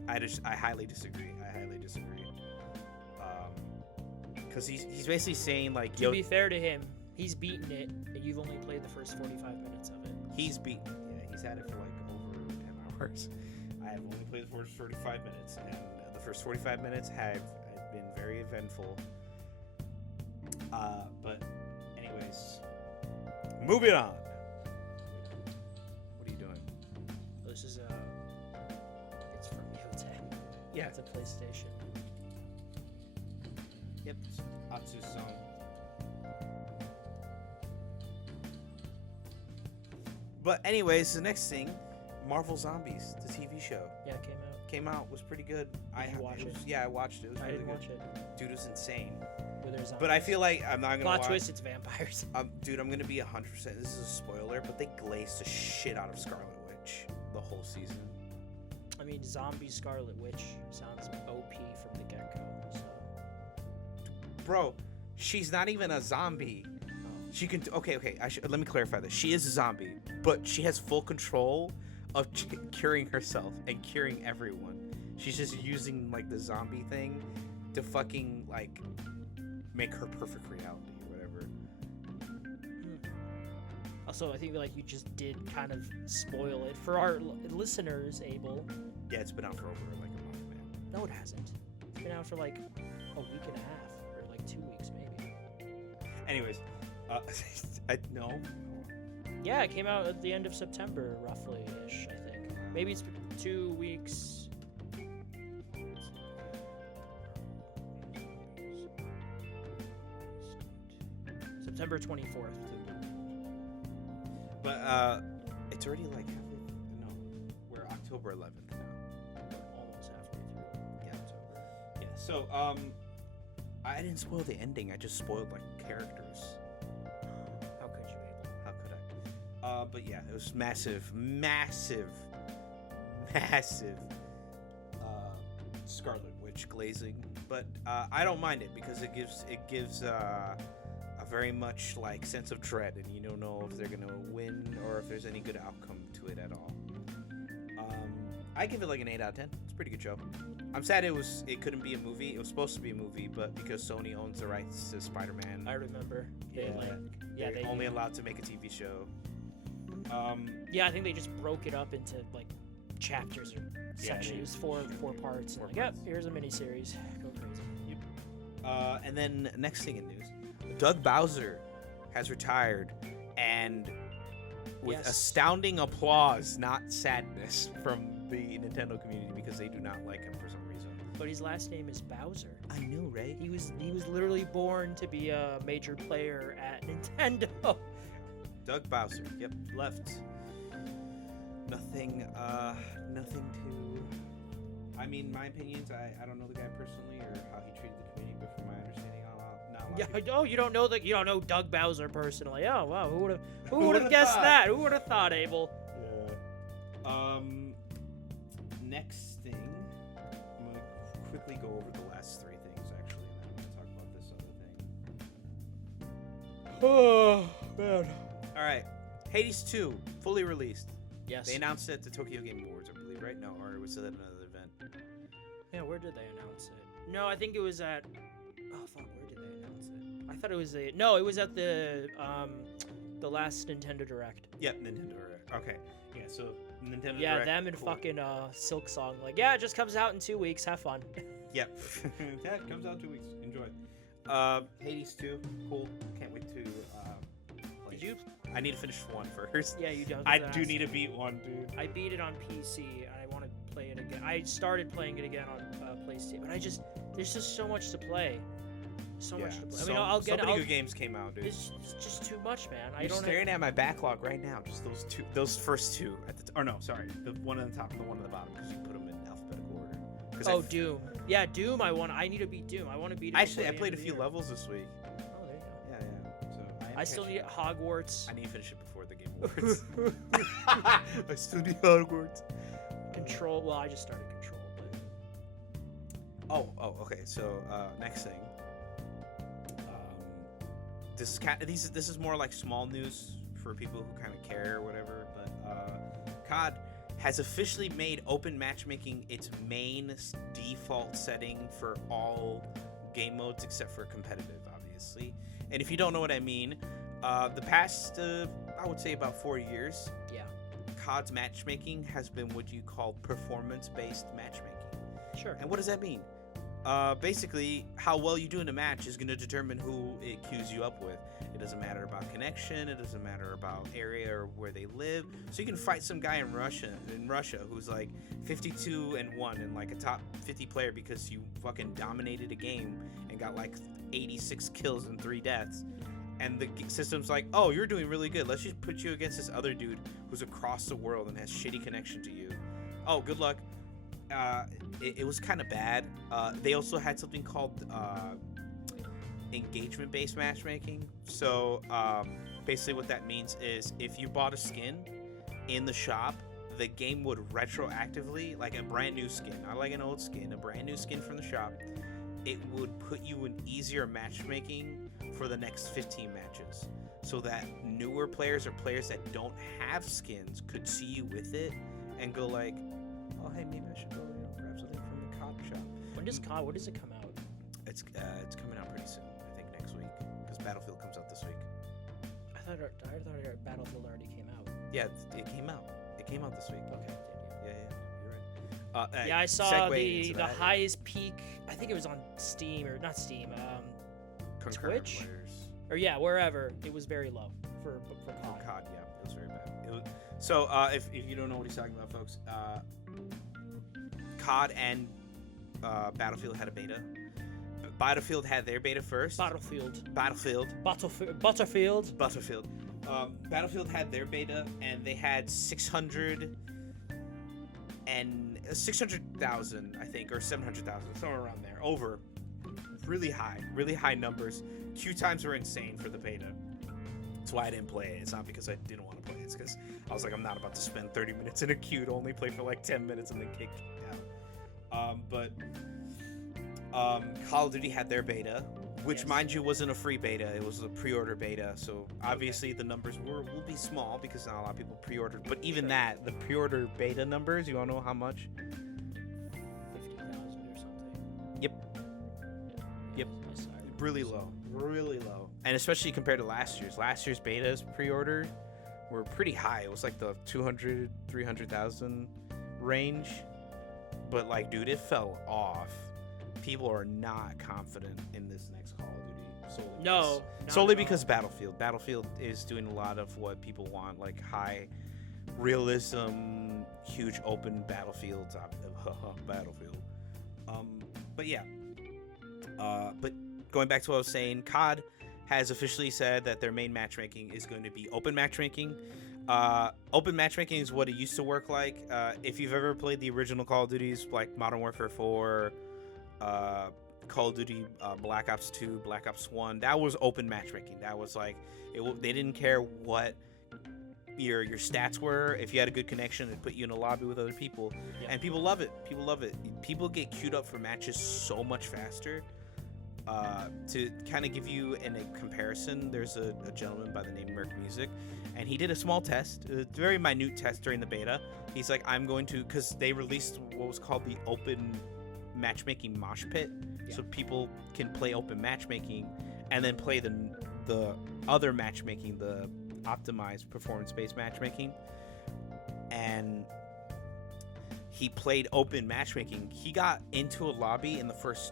I highly disagree. Because he's basically saying, like, to be fair to him, he's beaten it, and you've only played the first 45 minutes of it. He's beaten. Yeah, he's had it for like over 10 hours. I have only played the first 45 minutes, and the first 45 minutes have been very eventful. But anyways, moving on. What are you doing? This is it's from Yote. Yeah, it's a PlayStation. Yep, Atsu's song. But anyways, the next thing Marvel Zombies, the TV show. Yeah, it came out. Came out, was pretty good. Did you watch it? Yeah, I watched it. It was I really didn't good. watch it. Dude, it was insane. Were there zombies? But I feel like I'm not gonna Plot watch. twist, it's vampires. Dude, I'm gonna be 100%. This is a spoiler, but they glazed the shit out of Scarlet Witch the whole season. I mean, zombie Scarlet Witch sounds OP from the get-go. So. Bro, she's not even a zombie. Oh. She can. Okay. Let me clarify this. She is a zombie, but she has full control of curing herself and curing everyone. She's just using like the zombie thing to fucking like make her perfect reality or whatever. Also, I think like you just did kind of spoil it for our listeners, Abel. Yeah, it's been out for over like a month, man. No, it hasn't. It's been out for like a week and a half, or like 2 weeks maybe. Anyways, no. Yeah, it came out at the end of September, roughly-ish, I think. Maybe it's 2 weeks. September 24th. But it's already like halfway. No, we're October 11th now. Almost halfway through. Yeah, October. Yeah. So I didn't spoil the ending. I just spoiled like characters. How could you, Abel? How could I? But yeah, it was massive Scarlet Witch glazing. But I don't mind it because it gives a very much like sense of dread, and you don't know if they're gonna win or if there's any good outcome to it at all. I give it like an 8 out of 10. It's a pretty good show. I'm sad it couldn't be a movie. It was supposed to be a movie, but because Sony owns the rights to Spider-Man, I remember. they're only allowed to make a TV show. Yeah, I think they just broke it up into like chapters or sections, four parts. Four And, like, parts. yep, here's a miniseries. Go crazy. And then next thing in news, Doug Bowser has retired, and with Yes. astounding applause, not sadness, from the Nintendo community because they do not like him for some reason. But his last name is Bowser. I know, right? He was literally born to be a major player at Nintendo. Doug Bowser, yep, left. Nothing to. I mean, my opinions. I don't know the guy personally or how he treated the community, but from my understanding, not a lot of people- Oh, you don't know Doug Bowser personally. Oh wow, who would would've have guessed thought? that? Who would have thought, Abel? Yeah. Next thing, I'm gonna quickly go over the last 3 things actually, and then I'm gonna talk about this other thing. Oh man. All right, Hades 2 fully released. Yes. They announced it at the Tokyo Game Awards, I believe, right? No, or was it at another event? Yeah, where did they announce it? No, I think it was at. Oh fuck, where did they announce it? I thought it was it was at the last Nintendo Direct. Yep, Nintendo Direct. Okay, yeah, so Nintendo Yeah, Direct. them and cool. fucking Silk Song. Like, yeah, it just comes out in 2 weeks. Have fun. Yep. Yeah, it comes out in 2 weeks. Enjoy. Hades 2, cool. Can't wait to play. Did you? I need to finish 1 first. Yeah, you don't. I do need to beat 1, dude. I beat it on PC. I want to play it again. I started playing it again on PlayStation, but there's just so much to play. So much to play. I mean, I'll so get. many good games came out, dude. It's just too much, man. I You're don't. staring at my backlog right now. Just those first 2 at the or no, sorry, the one on the top and the one on the bottom, because you put them in alphabetical order. 'Cause Oh, Doom. Yeah, Doom. I need to beat Doom. I want to beat it. Actually, I before the played a end of few the year. levels this week. Oh, there you go. Yeah. So I still need Hogwarts. I need to finish it before the Game Awards. I still need Hogwarts. Control. Well, I just started Control, but Oh, okay. So next thing. This is more like small news for people who kind of care or whatever. But COD has officially made open matchmaking its main default setting for all game modes except for competitive, obviously. And if you don't know what I mean, the past I would say about 4 years, yeah, COD's matchmaking has been what you call performance-based matchmaking. sure. And what does that mean? Basically, how well you do in a match is going to determine who it queues you up with. It doesn't matter about connection. It doesn't matter about area or where they live. So you can fight some guy in Russia who's like 52-1 and like a top 50 player because you fucking dominated a game and got like 86 kills and 3 deaths. and the system's like, oh, you're doing really good. Let's just put you against this other dude who's across the world and has shitty connection to you. Oh, good luck. It was kind of bad. They also had something called engagement-based matchmaking. So basically what that means is if you bought a skin in the shop, the game would retroactively, like a brand new skin, not like an old skin, a brand new skin from the shop, it would put you in easier matchmaking for the next 15 matches, so that newer players or players that don't have skins could see you with it and go like, oh hey, maybe I should go grab something from the COD shop. When does it come out? It's coming out pretty soon. I think next week, because Battlefield comes out this week. I thought Battlefield already came out. Yeah, it came out. It came out this week. Okay. Yeah, you're right. Yeah, I saw the highest peak. I think it was on Steam or not Steam. Concurrent Twitch? players. Or yeah, wherever. It was very low for COD. For COD, yeah, it was very bad. It was, so if you don't know what he's talking about, folks, COD and Battlefield had a beta. Battlefield had their beta first. Battlefield had their beta, and they had 600,000, I think, or 700,000, somewhere around there. Over, really high numbers. Queue times were insane for the beta. That's why I didn't play it. It's not because I didn't want to play it. It's because I was like, I'm not about to spend 30 minutes in a queue to only play for like 10 minutes and then kick out. Call of Duty had their beta, which, yes, mind you, wasn't a free beta. It was a pre-order beta, so obviously the numbers will be small because not a lot of people pre-ordered. But even that, the pre-order beta numbers, you want to know how much? 50,000 or something. Yep. Really low. And especially compared to last year's. Last year's betas pre-order were pretty high. It was like the 200, 300,000 range. But like, dude, it fell off. People are not confident in this next Call of Duty. Solely because Battlefield. Battlefield is doing a lot of what people want, like high realism, huge open battlefields. Battlefield. But yeah. But going back to what I was saying, COD has officially said that their main matchmaking is going to be open matchmaking. Open matchmaking is what it used to work like. If you've ever played the original Call of Duties, like Modern Warfare 4, Call of Duty Black Ops 2, Black Ops 1, that was open matchmaking. That was like, they didn't care what your stats were. If you had a good connection, it put you in a lobby with other people. Yep. And people love it. People get queued up for matches so much faster. To kind of give you a comparison, there's a gentleman by the name of Merc Music, and he did a small test, a very minute test during the beta. He's like, I'm going to, because they released what was called the open matchmaking mosh pit, so people can play open matchmaking and then play the other matchmaking, the optimized performance-based matchmaking. And he played open matchmaking. He got into a lobby in the first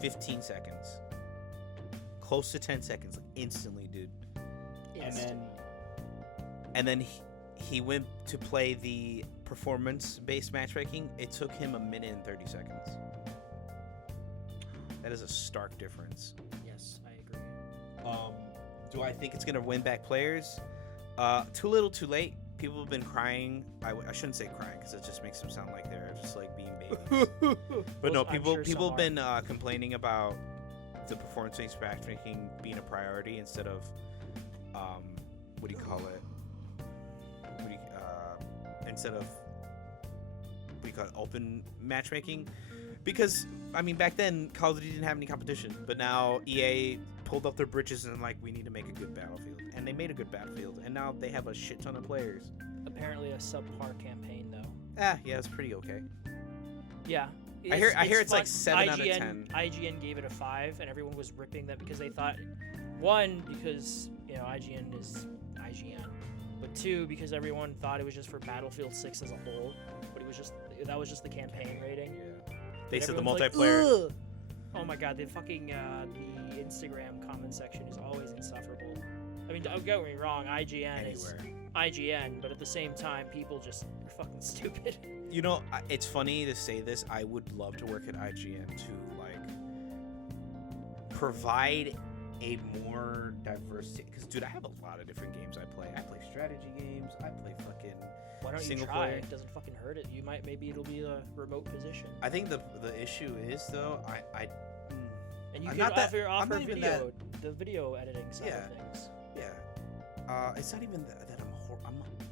15 seconds, close to 10 seconds, like instantly, dude. And then he went to play the performance-based matchmaking. It took him 1 minute and 30 seconds. That is a stark difference. Yes, I agree. Do I think it's gonna win back players? Too little, too late. People have been crying. I shouldn't say crying because it just makes them sound like they're just like being babies. But no, people have been complaining about the performance-based matchmaking being a priority instead of what do you call it? Open matchmaking. Because I mean, back then Call of Duty didn't have any competition, but now EA pulled up their britches and like, we need to make a good Battlefield, and they made a good Battlefield, and now they have a shit ton of players. Apparently a subpar campaign though. Yeah, it's pretty okay. Yeah. I hear it's like 7 out of 10. IGN gave it a 5, and everyone was ripping them because they thought, one, because IGN is IGN, but two, because everyone thought it was just for Battlefield 6 as a whole, but that was just the campaign rating. Yeah. They said the multiplayer. Like, oh my god, the fucking the Instagram comment section is always insufferable. I mean, don't get me wrong, IGN is IGN, but at the same time, people just are fucking stupid. It's funny to say this. I would love to work at IGN to like provide a more diverse, because dude, I have a lot of different games I play. I play strategy games. I play fucking Why don't you single try? player. It doesn't fucking hurt it. Maybe it'll be a remote position. I think the issue is though, And you I'm could not that- offer I'm not even the video editing side Yeah. of things. yeah. It's not even that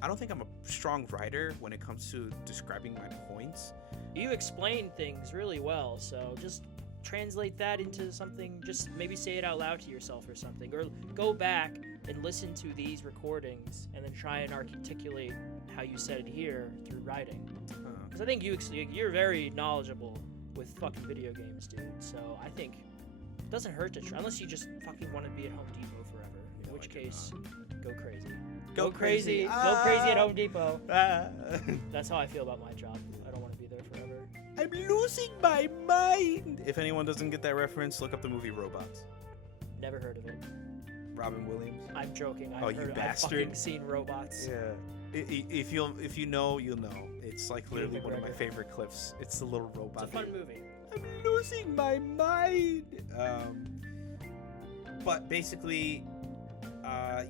I don't think I'm a strong writer when it comes to describing my points. You explain things really well, so just translate that into something. Just maybe say it out loud to yourself or something, or go back and listen to these recordings and then try and articulate how you said it here through writing. Because I think you're very knowledgeable with fucking video games, dude. So I think it doesn't hurt to try, unless you just fucking want to be at Home Depot forever. In No, which I do case, go crazy. Go crazy. Go crazy at Home Depot. Ah. That's how I feel about my job. I don't want to be there forever. I'm losing my mind. If anyone doesn't get that reference, look up the movie Robots. Never heard of it. Robin Williams. I'm joking. Oh, you bastard. I've fucking seen Robots. Yeah. If you know, you'll know. It's like literally one of my McGregor. favorite clips. It's the little robot. It's a fun movie. I'm losing my mind. But basically,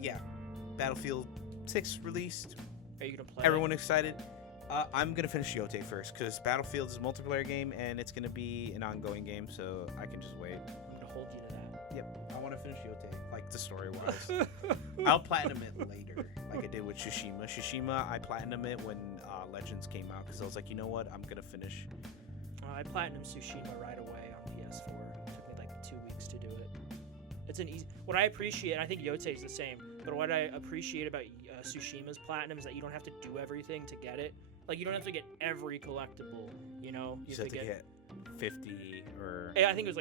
yeah, Battlefield 6 released. Are you gonna play? Everyone excited? I'm gonna finish Yote first because Battlefield is a multiplayer game and it's gonna be an ongoing game, so I can just wait. I'm gonna hold you to that. Yep, I want to finish Yote, like the story wise. I'll platinum it later, like I did with Tsushima. Tsushima, I platinum it when Legends came out because I was like, you know what, I'm gonna finish. I platinumed Tsushima right away on PS4. It took me like 2 weeks to do it. It's an easy. What I appreciate, I think Yote is the same, but what I appreciate about Tsushima's platinum is that you don't have to do everything to get it. Like you don't have to get every collectible. You know, You just have to get 50 or. Yeah, I think it was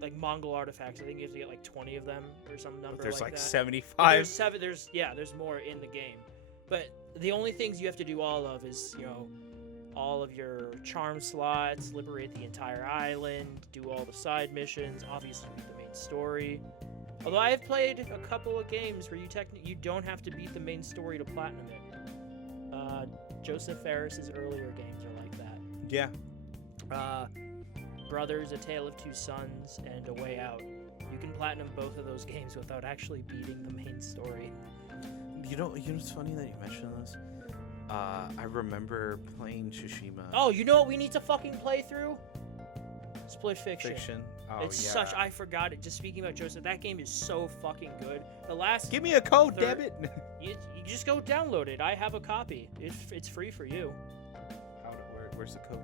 like Mongol artifacts. I think you have to get like 20 of them or some number. But there's like that. 75. There's seven. There's more in the game, but the only things you have to do all of is all of your charm slots, liberate the entire island, do all the side missions, obviously beat the main story. Although I have played a couple of games where you don't have to beat the main story to platinum it. Joseph Ferris's earlier games are like that. Yeah. Brothers: A Tale of Two Sons and A Way Out. You can platinum both of those games without actually beating the main story. You know what's funny that you mentioned this? I remember playing Tsushima. Oh, you know what we need to fucking play through? Split Fiction. Oh, It's yeah. such. I forgot it. Just speaking about Joseph, that game is so fucking good. The last. Give me a code, Third- damn it. You just go download it. I have a copy. It's free for you. Where's the code?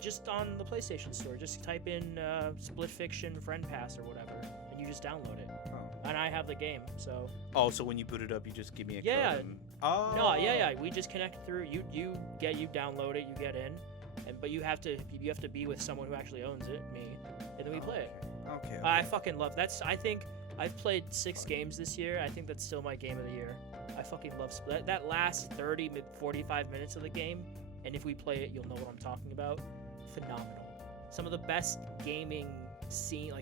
Just on the PlayStation Store. Just type in Split Fiction Friend Pass or whatever, and you just download it. Oh. And I have the game, so. Oh, so when you boot it up, you just give me a Yeah. code. And... Oh. No, yeah. We just connect through. You download it. You get in, but you have to be with someone who actually owns it, me, and then we play it. Okay. I fucking love that's. I think I've played 6 games this year. I think that's still my game of the year. I fucking love that last 45 minutes of the game. And if we play it, you'll know what I'm talking about. Phenomenal. Some of the best gaming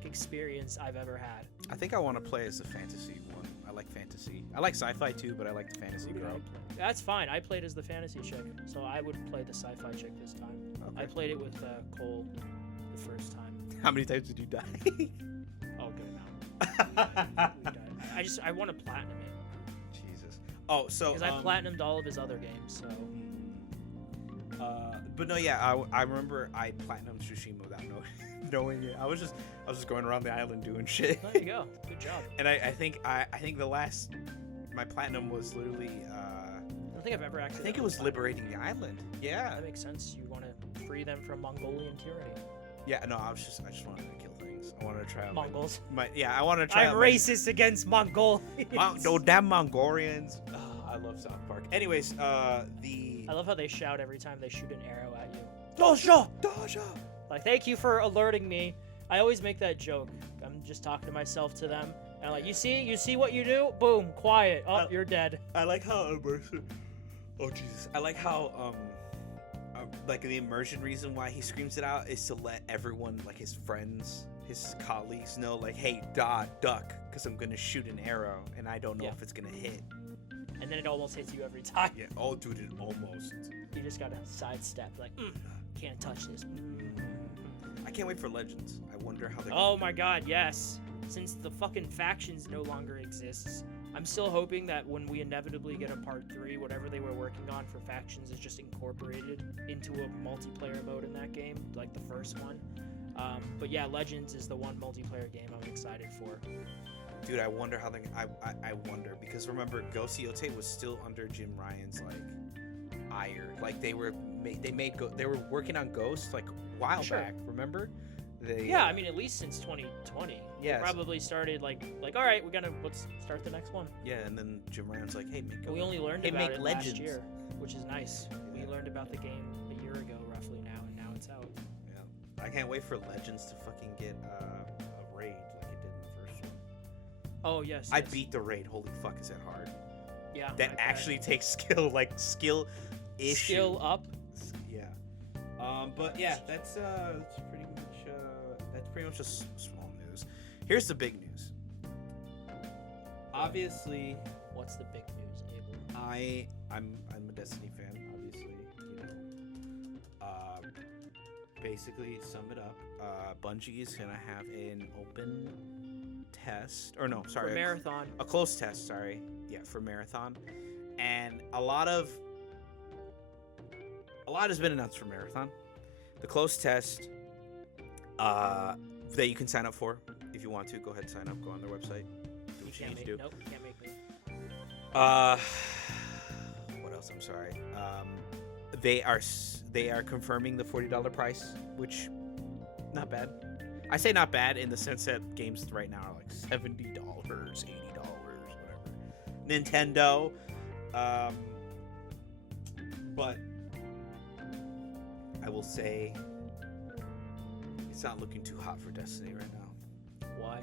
experience I've ever had. I think I want to play as the fantasy one. I like fantasy. I like sci-fi too, but I like the fantasy Who did I girl. play? That's fine. I played as the fantasy chick, so I would play the sci-fi chick this time. Okay. I played it with Cole the first time. How many times did you die? Oh, good amount. We died. I want to platinum it Jesus. Oh, so because I platinumed all of his other games. So but no, yeah, I remember I platinumed Tsushima without knowing it. I was just going around the island doing shit. there you go. Good job. And I think the last my platinum was literally I don't think I've ever actually. I think it done was platinum. liberating the island. Yeah. That makes sense. You want to free them from Mongolian tyranny. Yeah, no, I just wanted to kill things. I wanted to try out Mongols. I wanted to try I'm out racist against Mongolians. no damn Mongolians. I love South Park. Anyways, the I love how they shout every time they shoot an arrow at you. Doja. Like, thank you for alerting me. I always make that joke. I'm just talking to myself to them. And I'm like, you see what you do? Boom, quiet. Oh, you're dead. I like how immersive. Oh Jesus! I like how like the immersion reason why he screams it out is to let everyone, like his friends, his colleagues, know, like, hey, duck, because I'm gonna shoot an arrow and I don't know if it's gonna hit. And then it almost hits you every time. Yeah. Oh, dude, it almost. You just gotta sidestep. Like, can't touch this. I can't wait for Legends. I wonder how they. Oh my God, yes. since the fucking factions no longer exists, I'm still hoping that when we inevitably get a part 3, whatever they were working on for factions is just incorporated into a multiplayer mode in that game, like the first one. But yeah, Legends is the one multiplayer game I'm excited for. Dude, I wonder how I wonder, because remember, Ghost Yote was still under Jim Ryan's like ire. Like they were working on Ghost like a while back. Remember? I mean, at least since 2020. Yeah, they probably started like all right, let's start the next one. Yeah, and then Jim Ryan's like, hey, we only learned about it Legends last year, which is nice. We learned about the game a year ago, roughly now, and now it's out. Yeah, I can't wait for Legends to fucking get a raid like it did in the first one. Oh yes. I beat the raid. Holy fuck, is that hard? Yeah. That actually takes skill, like skill issue. Skill up. Yeah. But yeah, that's pretty much just small news. Here's the big news. Obviously, what's the big news, Abel? I'm a Destiny fan, obviously, you know. Basically, sum it up, Bungie is gonna have an open test, or no, sorry, for Marathon. A closed test, sorry. Yeah, for Marathon. And a lot has been announced for Marathon. The closed test that you can sign up for if you want to. Go ahead and sign up. Go on their website. Do what you need to do. Nope, can't make me. What else? I'm sorry. They are confirming the $40 price, which not bad. I say not bad in the sense that games right now are like $70, $80, whatever. Nintendo, but I will say it's not looking too hot for Destiny right now. Why?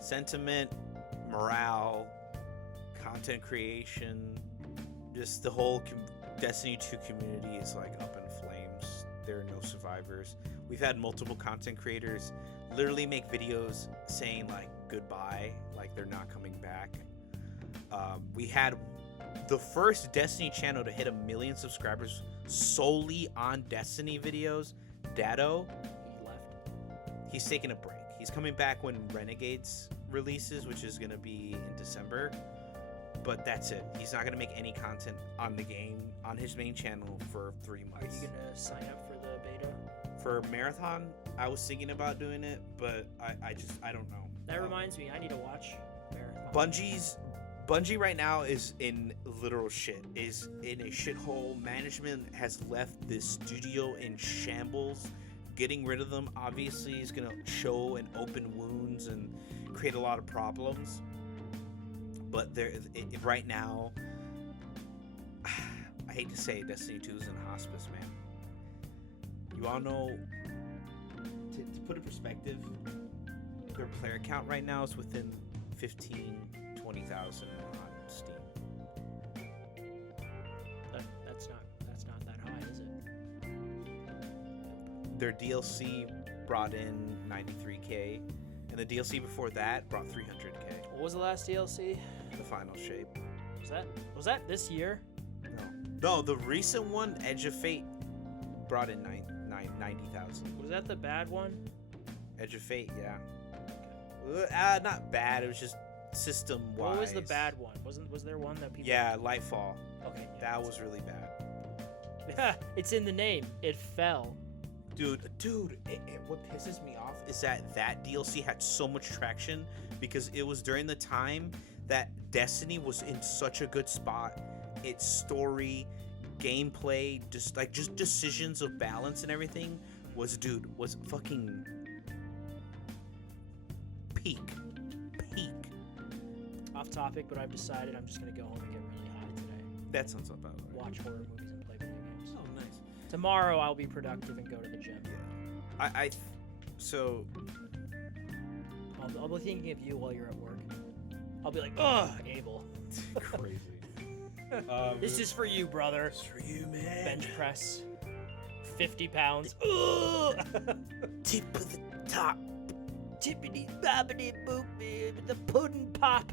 Sentiment, morale, content creation, just the whole Destiny 2 community is like up in flames. There are no survivors. We've had multiple content creators literally make videos saying like goodbye, like they're not coming back. We had the first Destiny channel to hit 1 million subscribers solely on Destiny videos. Dado, He left. he's taking a break. He's coming back when Renegades releases, which is going to be in December. But that's it. He's not going to make any content on the game on his main channel for 3 months. Are you going to sign up for the beta? For Marathon, I was thinking about doing it, but I don't know. That reminds me, I need to watch Marathon. Bungie right now is in literal shit. Is in a shithole. Management has left this studio in shambles. Getting rid of them obviously is going to show and open wounds and create a lot of problems. But right now, I hate to say it, Destiny 2 is in hospice, man. You all know, to put in perspective, their player count right now is within 20,000 on Steam. That's not that high, is it? Their DLC brought in 93K, and the DLC before that brought 300K. What was the last DLC? The Final Shape. Was that this year? No, the recent one, Edge of Fate, brought in 90,000. Was that the bad one? Edge of Fate, yeah. Not bad. It was just system-wise. What was the bad one? Was there one that people? Yeah, Lightfall. Okay. Yeah, that was really bad. It's in the name. It fell. Dude, what pisses me off is that DLC had so much traction because it was during the time that Destiny was in such a good spot. Its story, gameplay, just decisions of balance and everything was fucking peak. Off topic, but I've decided I'm just gonna go home and get really high today. That sounds not bad. Watch horror movies and play video games. Oh, nice. Tomorrow I'll be productive and go to the gym. Yeah. I'll be thinking of you while you're at work. I'll be like, ugh, Abel. Crazy. This is for you, brother. It's for you, man. Bench press. 50 pounds. Tip of the top. Tippity bobbity boopy. The pudding pop.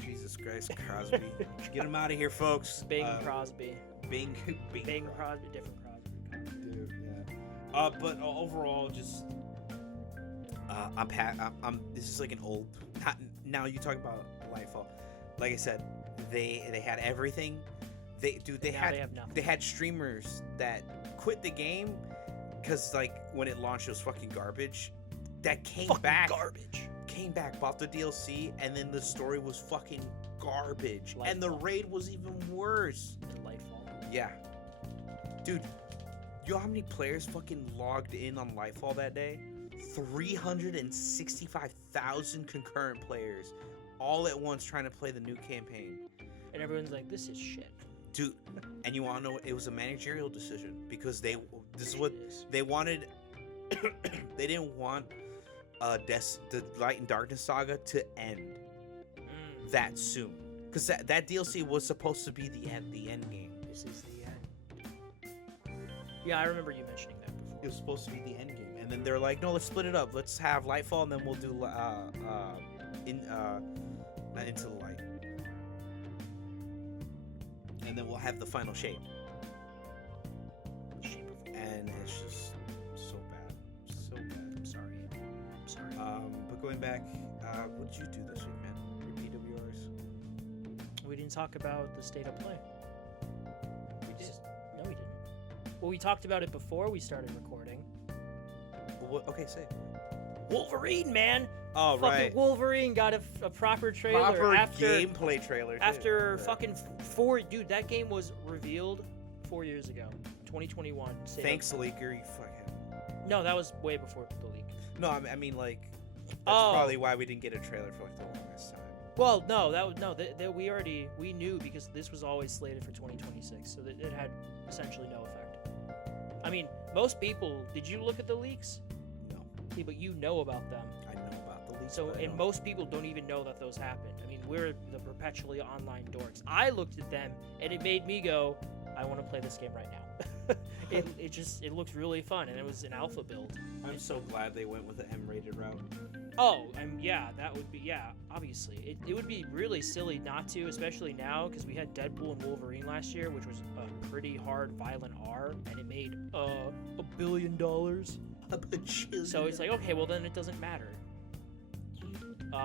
Jesus Christ, Crosby. Get him out of here, folks. Bing Crosby. Bing Crosby. Different Crosby. Dude, yeah. But overall, just This is like an old. Now you talk about Lightfall. Like I said, they had everything. They Now they have nothing. they had streamers that quit the game because like when it launched it was fucking garbage. That came Fucking back. garbage. Came back, bought the DLC, and then the story was fucking garbage, and the Lightfall. raid was even worse. Delightful. Yeah, dude, you know how many players fucking logged in on Lightfall that day? 365,000 concurrent players, all at once trying to play the new campaign. And everyone's like, this is shit. Dude, and you want to know? It was a managerial decision because this is what It is. they wanted. They didn't want the Light and Darkness saga to end that soon, because that DLC was supposed to be the end game. This is the end. Yeah, I remember you mentioning that before. It was supposed to be the end game, and then they're like, no, let's split it up. Let's have Lightfall, and then we'll do Into the Light, and then we'll have the final shape. Shape of And it's just so bad, so bad. I'm sorry. But going back, what did you do this week, man? Your PWRs? We didn't talk about the state of play. We did. No, we didn't. Well, we talked about it before we started recording. Okay, say. Wolverine, man. Oh, Fucking right. Wolverine got a proper trailer Proper after gameplay trailer. Too. after Right. fucking 4. Dude, that game was revealed 4 years ago, 2021. State of- Thanks, leaker. You fucking. No, that was way before the leak. No, I mean like. That's Oh. probably why we didn't get a trailer for like the longest time. Well, no, that was no. We knew because this was always slated for 2026, so that it had essentially no effect. I mean, most people. Did you look at the leaks? No, Yeah, but you know about them. I know about the leaks. So, but I and don't- most people don't even know that those happened. I mean, we're the perpetually online dorks. I looked at them, and it made me go, I want to play this game right now. it looks really fun, and it was an alpha build. I'm so glad they went with the M-rated route. Oh, yeah, that would be, yeah, obviously. It would be really silly not to, especially now, because we had Deadpool and Wolverine last year, which was a pretty hard, violent R, and it made $1 billion. A bajillion. So it's like, okay, well then it doesn't matter.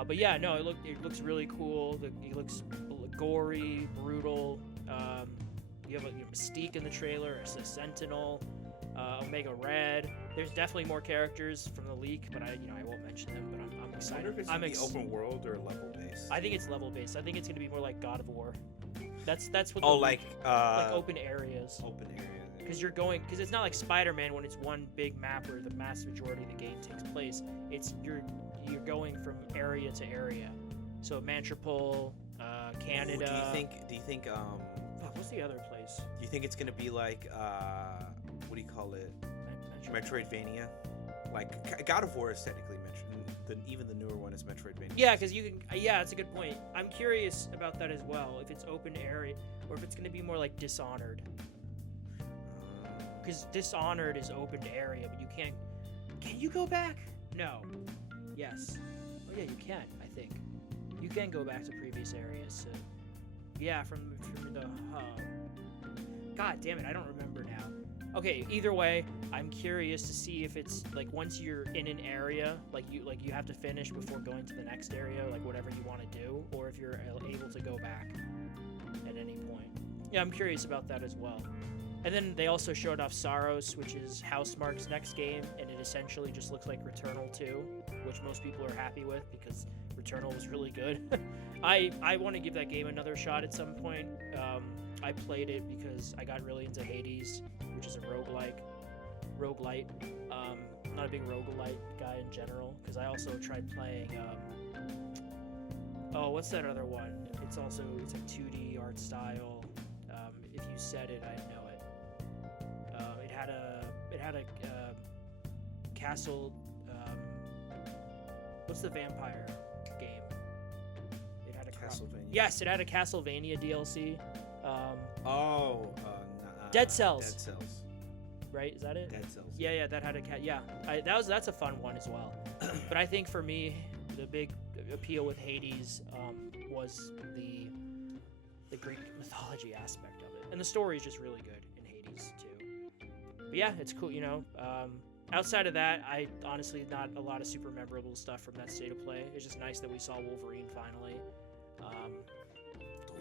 But yeah, no, it looks really cool. It looks gory, brutal. You have a Mystique in the trailer, a Sentinel, Omega Red. There's definitely more characters from the leak, but I won't mention them. But I'm I wonder excited. if it's gonna be open world or level based. I think it's level based. I think it's gonna be more like God of War. That's what. Oh, the like open areas. open area. Because it's not like Spider-Man when it's one big map where the mass majority of the game takes place. It's you're going from area to area. So Mantropol, Canada. Ooh, do you think Fuck, what's the other place? do you think it's gonna be like what do you call it? Metroidvania? Like God of War is technically mentioned. Even the newer one is Metroidvania. Yeah, because you can. Yeah, that's a good point. I'm curious about that as well. If it's open area or if it's going to be more like Dishonored. Because Dishonored is open area, but you can't. Can you go back? No. Yes. Oh yeah, you can. I think you can go back to previous areas. So, yeah, from the hub. God damn it, I don't remember now. Okay, either way, I'm curious to see if it's like once you're in an area, like you have to finish before going to the next area, like whatever you want to do, or if you're able to go back at any point. Yeah, I'm curious about that as well. And then they also showed off Saros, which is Housemarque's next game, and it essentially just looks like Returnal 2, which most people are happy with because Returnal was really good. I want to give that game another shot at some point. I played it because I got really into Hades, which is a roguelite. Not a big roguelite guy in general, because I also tried playing. What's that other one? It's a 2D art style. If you said it, I'd know it. It had a castle. What's the vampire game? It had a Castlevania. Yes, it had a Castlevania DLC. Dead Cells. Dead Cells. Right? Is that it? Dead Cells. Yeah, that had a cat. Yeah, that's a fun one as well. But I think for me, the big appeal with Hades was the Greek mythology aspect of it, and the story is just really good in Hades too. But yeah, it's cool. outside of that, I honestly not a lot of super memorable stuff from that state of play. It's just nice that we saw Wolverine finally.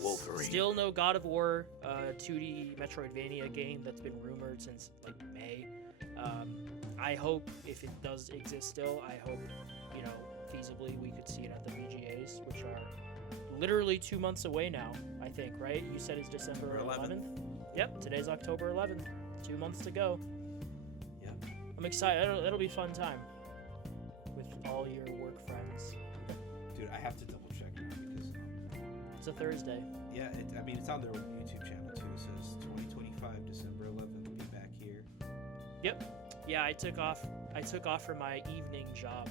Wolverine. Still no God of War 2D Metroidvania game that's been rumored since like May. I hope if it does exist still, I hope, you know, feasibly we could see it at the VGAs, which are literally 2 months away now, I think, right? You said it's December 11th? Yep, today's October 11th. 2 months to go. Yep. I'm excited. It'll be a fun time with all your work friends. Dude, I have to double check now because It's a Thursday. yeah, it's on their YouTube channel too. It says 2025 December 11th. Be back here. Yep. Yeah, I took off from my evening job,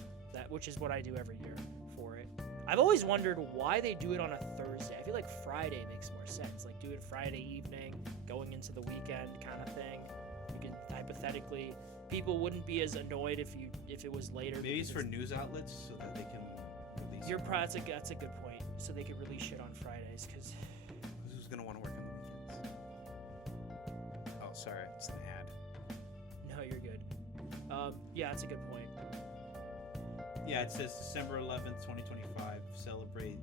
which is what I do every year for it. I've always wondered why they do it on a Thursday. I feel like Friday makes more sense. Like do it Friday evening, going into the weekend kind of thing. You could hypothetically, people wouldn't be as annoyed if it was later. Maybe it's for news outlets so that they can release. That's a good point. So they could release shit on Fridays because who's gonna want to work on the weekends? Oh, sorry, it's an ad. no, you're good. Yeah, that's a good point. Yeah, it says December 11th, 2025. Celebrate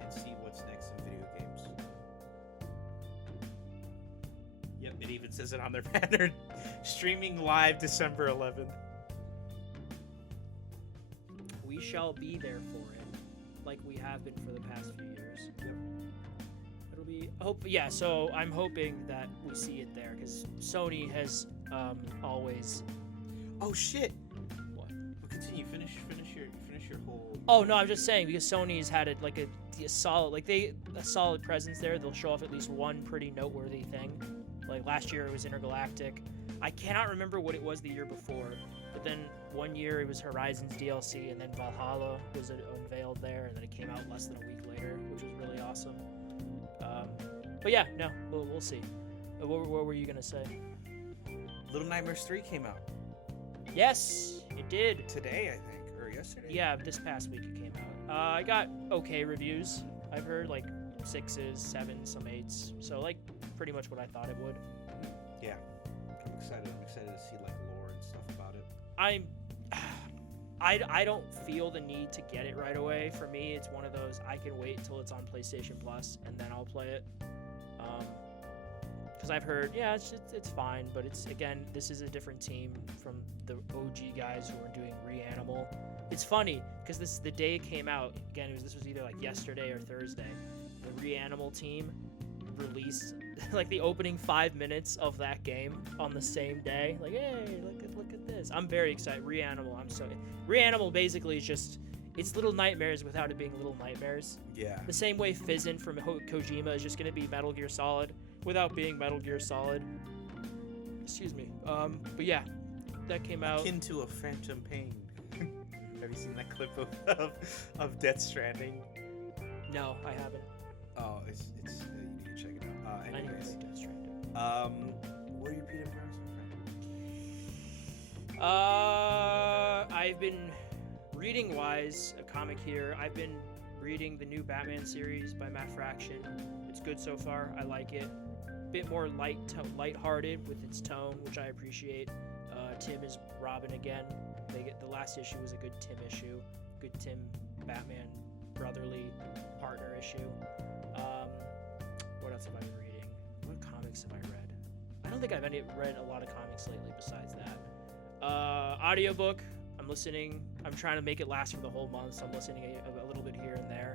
and see what's next in video games. Yep, it even says it on their banner. Streaming live December 11th. We shall be there for it, like we have been for the past few years. Yep. It'll be yeah. So I'm hoping that we see it there because Sony has always. Oh shit! What? But continue. Finish your whole. Oh no, I'm just saying because Sony's had it like a solid solid presence there. They'll show off at least one pretty noteworthy thing. Like last year it was Intergalactic. I cannot remember what it was the year before, but then one year it was Horizons DLC, and then Valhalla was unveiled there, and then it came out less than a week later, which was really awesome. But yeah, no, we'll see. What were you gonna say? Little Nightmares 3 came out Yes, it did. today, I think, or yesterday. Yeah, this past week it came out. I got okay reviews. I've heard like 6s, 7s, some 8s. So like pretty much what I thought it would. Yeah, I'm excited. I'm excited to see like lore and stuff about it. I don't feel the need to get it right away. For me, it's one of those I can wait until it's on PlayStation Plus and then I'll play it. Because I've heard, yeah, it's fine, but it's again, this is a different team from the OG guys who are doing Reanimal. It's funny because the day it came out, again, this was either like yesterday or Thursday. The Reanimal team released like the opening 5 minutes of that game on the same day. Like, hey, look at this. I'm very excited. Reanimal basically is just it's Little Nightmares without it being Little Nightmares. Yeah. The same way Fizzin from Kojima is just going to be Metal Gear Solid without being Metal Gear Solid. Excuse me. But yeah, that came out. Akin to a Phantom Pain. Have you seen that clip of Death Stranding? No, I haven't. Oh, it's you need to check it out. I need to Anyways, play Death Stranding. what are your Peter Parks, my friend? I've been reading wise a comic here. I've been reading the new Batman series by Matt Fraction. It's good so far. I like it. Bit more lighthearted with its tone, which I appreciate. Tim is Robin again. The last issue was a good Tim issue. Good Tim Batman brotherly partner issue. What else have I been reading? What comics have I read? I don't think I've read a lot of comics lately besides that. Audiobook. I'm listening. I'm trying to make it last for the whole month, so I'm listening a little bit here and there.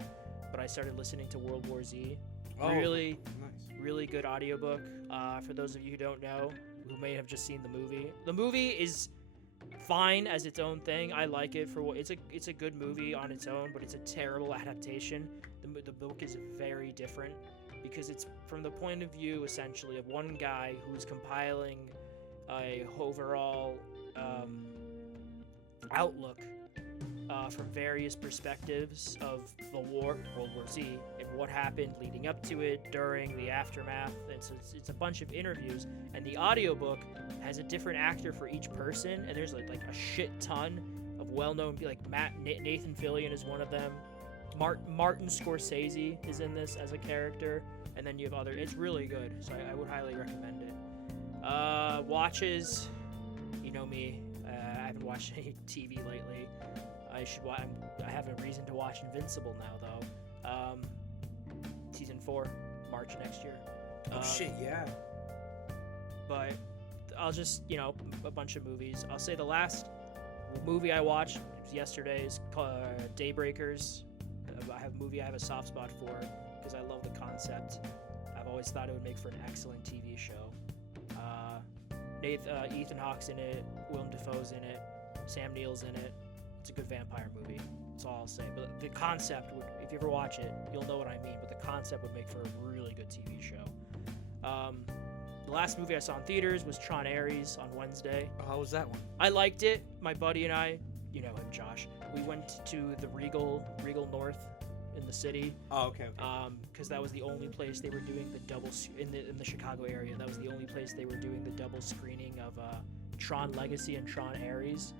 But I started listening to World War Z. Oh, really, nice. really good audiobook. For those of you who don't know, who may have just seen the movie. The movie is fine as its own thing. I like it for what it's a good movie on its own, but it's a terrible adaptation. The book is very different because it's from the point of view essentially of one guy who's compiling a overall outlook from various perspectives of the war, World War Z, and what happened leading up to it, during, the aftermath. And so it's a bunch of interviews, and the audiobook has a different actor for each person, and there's like a shit ton of well-known, like Nathan Fillion is one of them. Martin Scorsese is in this as a character, and then you have other. It's really good, so I would highly recommend it. Watches. me. I haven't watched any TV lately. I have a reason to watch Invincible now, though. Season 4, March next year. Oh shit, yeah. But I'll just, a bunch of movies. I'll say the last movie I watched was yesterday's, called Daybreakers. I have a soft spot for because I love the concept. I've always thought it would make for an excellent TV show. Ethan Hawke's in it, Willem Dafoe's in it, Sam Neill's in it. It's a good vampire movie. That's all I'll say. But the concept would, if you ever watch it, you'll know what I mean. But the concept would make for a really good TV show. The last movie I saw in theaters was Tron Ares on Wednesday. Oh, how was that one? I liked it. My buddy and I, you know him, Josh. We went to the Regal North in the city. Oh, okay. Because that was the only place they were doing the double in the Chicago area. That was the only place they were doing the double screening of Tron Legacy and Tron Ares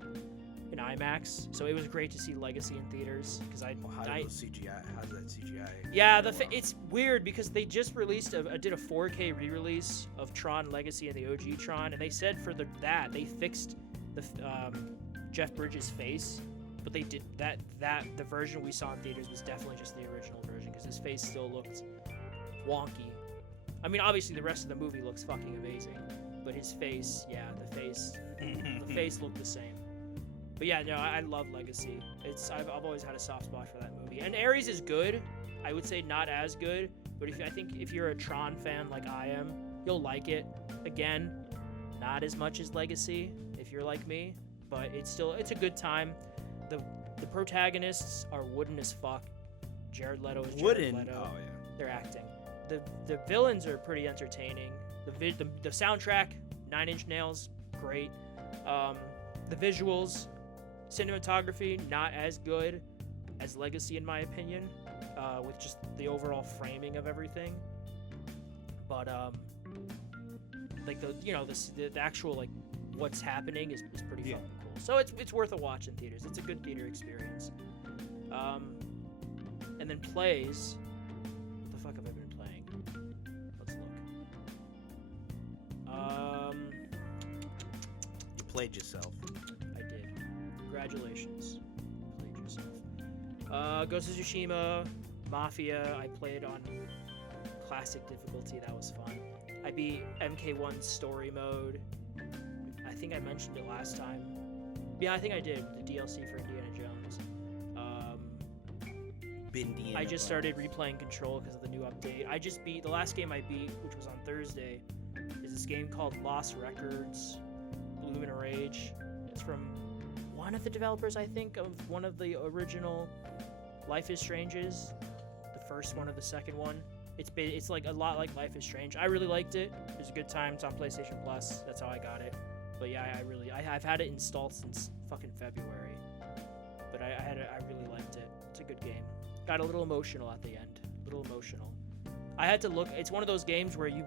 in IMAX. So it was great to see Legacy in theaters because How's that CGI? Yeah, it's weird because they just released did a 4K re-release of Tron Legacy and the OG Tron, and they said for that they fixed the Jeff Bridges' face, but they did that the version we saw in theaters was definitely just the original version because his face still looked wonky. I mean, obviously the rest of the movie looks fucking amazing, but his face, the face looked the same. But yeah, no, I love Legacy. I've always had a soft spot for that movie. And Ares is good. I would say not as good, but I think if you're a Tron fan like I am, you'll like it. Again, not as much as Legacy if you're like me, but it's a good time. The protagonists are wooden as fuck. Jared Leto is Jared Leto. Oh yeah. They're acting. The villains are pretty entertaining. The soundtrack, 9 Inch Nails, great. The visuals, cinematography, not as good as Legacy in my opinion, with just the overall framing of everything. But like the actual like what's happening is pretty fucking cool. So it's worth a watch in theaters. It's a good theater experience. And then plays. What the fuck have I been playing? Let's look. You played yourself. I did. Congratulations. You played yourself. Ghost of Tsushima, Mafia. I played on classic difficulty. That was fun. I beat MK1's story mode. I think I mentioned it last time. Yeah, I think I did. The DLC for Indiana Jones. I just started replaying Control because of the new update. I just beat the last game I beat, which was on Thursday, is this game called Lost Records, Luminous Rage. It's from one of the developers, I think, of one of the original Life is Strange's, the first one or the second one. It's like a lot like Life is Strange. I really liked it. It was a good time. It's on PlayStation Plus. That's how I got it. But yeah, I've had it installed since fucking February. But I really liked it. It's a good game. Got a little emotional at the end. A little emotional. I had to look. It's one of those games where you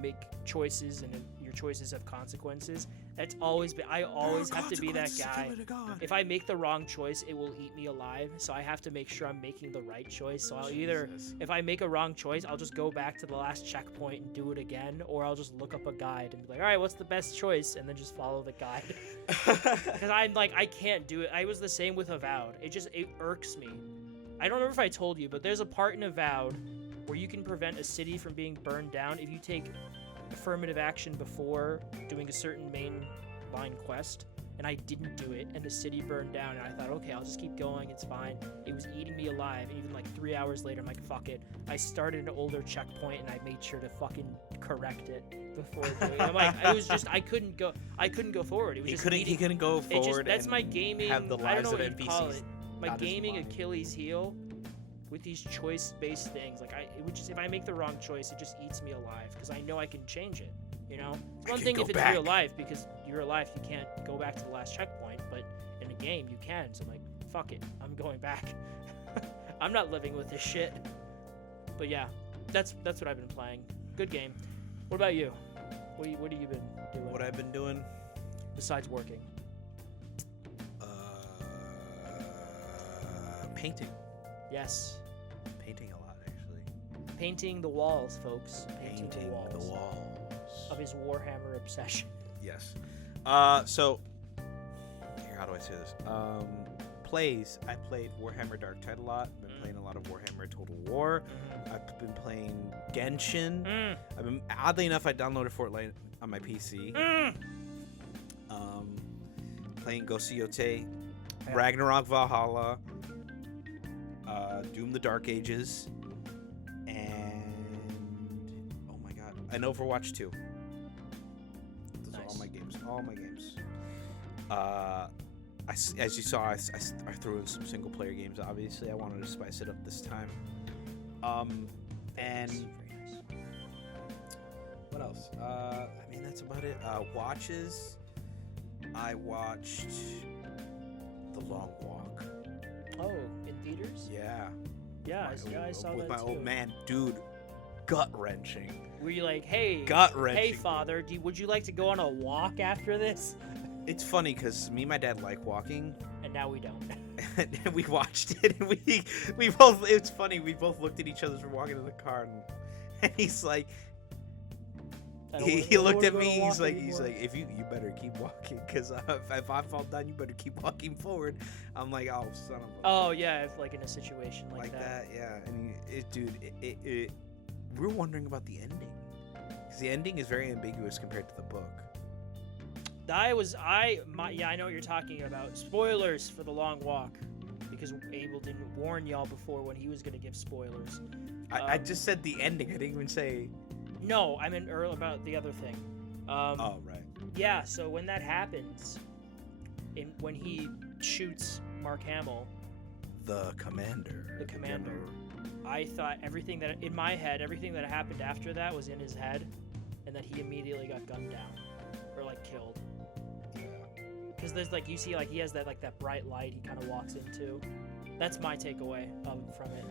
make choices and your choices have consequences. That's always been. I always have to be that guy. If I make the wrong choice, it will eat me alive. So I have to make sure I'm making the right choice. So I'll either, if I make a wrong choice, I'll just go back to the last checkpoint and do it again, or I'll just look up a guide and be like, all right, what's the best choice, and then just follow the guide. Because I'm like, I can't do it. I was the same with Avowed. It irks me. I don't remember if I told you, but there's a part in Avowed where you can prevent a city from being burned down if you take affirmative action before doing a certain main line quest, and I didn't do it, and the city burned down, and I thought, okay, I'll just keep going, it's fine. It was eating me alive, and even like 3 hours later, I'm like, fuck it. I started an older checkpoint, and I made sure to fucking correct it before doing it. I'm like, it was just, I couldn't go forward. It was He couldn't go forward. That's my gaming, have the I don't lives know of what you call NPCs. it. My gaming Achilles heel with these choice-based things, like if I make the wrong choice, it just eats me alive because I know I can change it. You know, one thing if it's real life, because real life you can't go back to the last checkpoint, but in a game you can. So I'm like, fuck it, I'm going back. I'm not living with this shit. But yeah, that's what I've been playing. Good game. What about you? What have you been doing? What I've been doing besides working? Painting. Yes. Painting a lot, actually. Painting the walls, folks. Painting the walls of his Warhammer obsession. Yes. So here, how do I say this? I played Warhammer Dark Tide a lot. Been playing a lot of Warhammer Total War. I've been playing Genshin. I've been, oddly enough, I downloaded Fortnite on my PC. Playing Ghost of Yotei, Ragnarok Valhalla, Doom: The Dark Ages, and oh my god, and Overwatch 2. Those are all my games. All my games. As you saw, I threw in some single player games. Obviously, I wanted to spice it up this time. And what else? I mean, that's about it. Watches. I watched The Long Walk. Oh, in theaters? Yeah. Yeah, I saw with that my too. old man, dude. Gut wrenching. Were you like, hey, Gut wrenching. hey, father, would you like to go on a walk after this? It's funny because me and my dad like walking, And now we don't. and we watched it, and we both. It's funny. We both looked at each other as we're walking in the car, and he's like, he looked at me. He's like, if you better keep walking, because if I fall down, you better keep walking forward. I'm like, oh, son of a. Oh yeah, if like in a situation like that. Yeah. And we're wondering about the ending, because the ending is very ambiguous compared to the book. I know what you're talking about. Spoilers for The Long Walk, because Abel didn't warn y'all before when he was gonna give spoilers. I just said the ending. I didn't even say. No, I meant earlier about the other thing. Oh right. Yeah, so when that happens, when he shoots Mark Hamill, The commander. I thought everything that happened after that was in his head, and that he immediately got gunned down or like killed. Yeah. Because there's like, you see like he has that like that bright light he kind of walks into. That's my takeaway from it.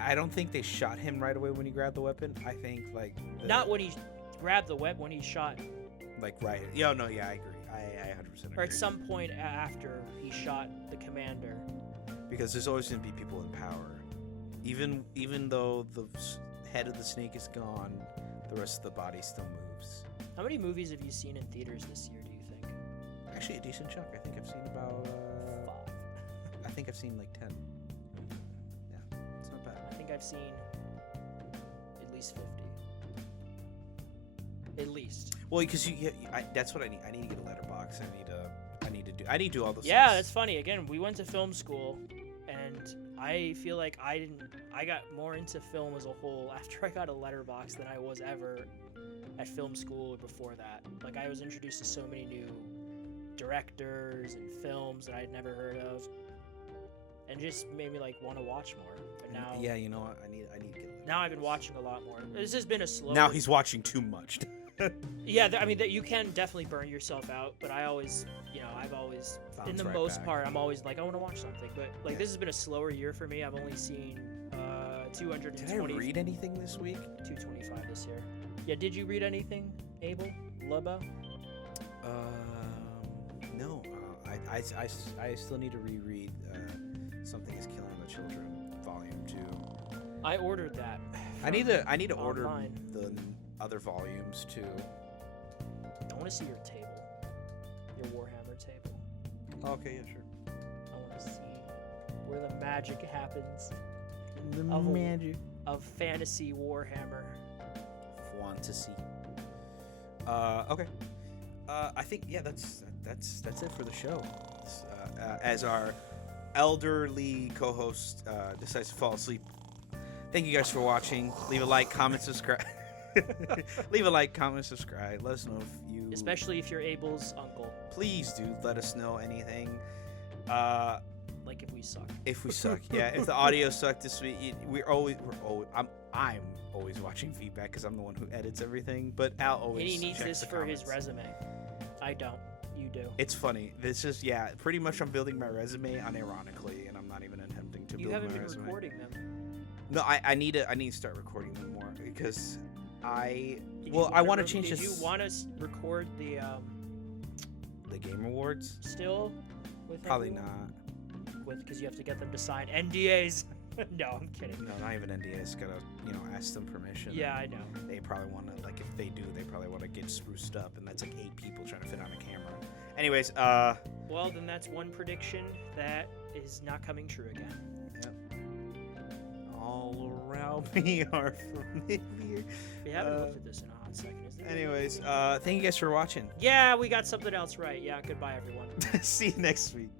I don't think they shot him right away when he grabbed the weapon. I think like Not when he grabbed the weapon, when he shot. Like right. Yeah. No. Yeah. I agree. I 100% agree. Or at some point after he shot the commander. Because there's always going to be people in power. Even though the head of the snake is gone, the rest of the body still moves. How many movies have you seen in theaters this year, do you think? Actually, a decent chunk. I think I've seen about 5. I think I've seen like 10. Yeah, it's not bad. I think I've seen at least 50. At least. Well, because that's what I need. I need to get a letterbox. I need to do all those. Yeah, things. that's funny. Again, we went to film school, and I feel like I got more into film as a whole after I got a letterbox than I was ever at film school before that. Like, I was introduced to so many new directors and films that I'd never heard of, and just made me like want to watch more. And now, yeah, you know what? I need to get a letterbox. now I've been watching a lot more. This has been a slow. Now he's watching too much. Yeah, I mean, you can definitely burn yourself out, but I've always, in the most part, I'm always like, I want to watch something. But like, this has been a slower year for me. I've only seen 220. Did I read anything this week? 225 this year. Yeah, did you read anything, Abel? Lubba? No. I still need to reread Something is Killing the Children, Volume 2. I ordered that. I need to order online. the other volumes too. I want to see your table. Your Warhammer table. Okay, yeah, sure. I want to see where the magic happens. The magic of fantasy Warhammer. Fantasy. Okay. I think that's it for the show. As our elderly co-host decides to fall asleep. Thank you guys for watching. Leave a like, comment, subscribe. Leave a like, comment, subscribe. Let us know if you... Especially if you're Abel's uncle. Please do let us know anything. Like if we suck. If we suck, yeah. If the audio sucked this week, I'm always watching feedback because I'm the one who edits everything. But Al always And he needs checks this the for comments. his resume. I don't. You do. It's funny. This is pretty much I'm building my resume unironically, and I'm not even attempting to build my resume. You haven't been recording them. No, I need to start recording them more because I want to change this. Did you want to record the Game Awards? still with Probably everyone? not. Because you have to get them to sign NDAs. No, I'm kidding. No, not even NDA. It's gotta, ask them permission. Yeah, I know. They probably want to, like, if they do, they probably want to get spruced up, and that's like 8 people trying to fit on a camera. Anyways, Well, then that's one prediction that is not coming true again. all around me are familiar. We haven't looked at this in a hot second, is it? Anyways, thank you guys for watching. Yeah, we got something else right. Yeah, goodbye, everyone. See you next week.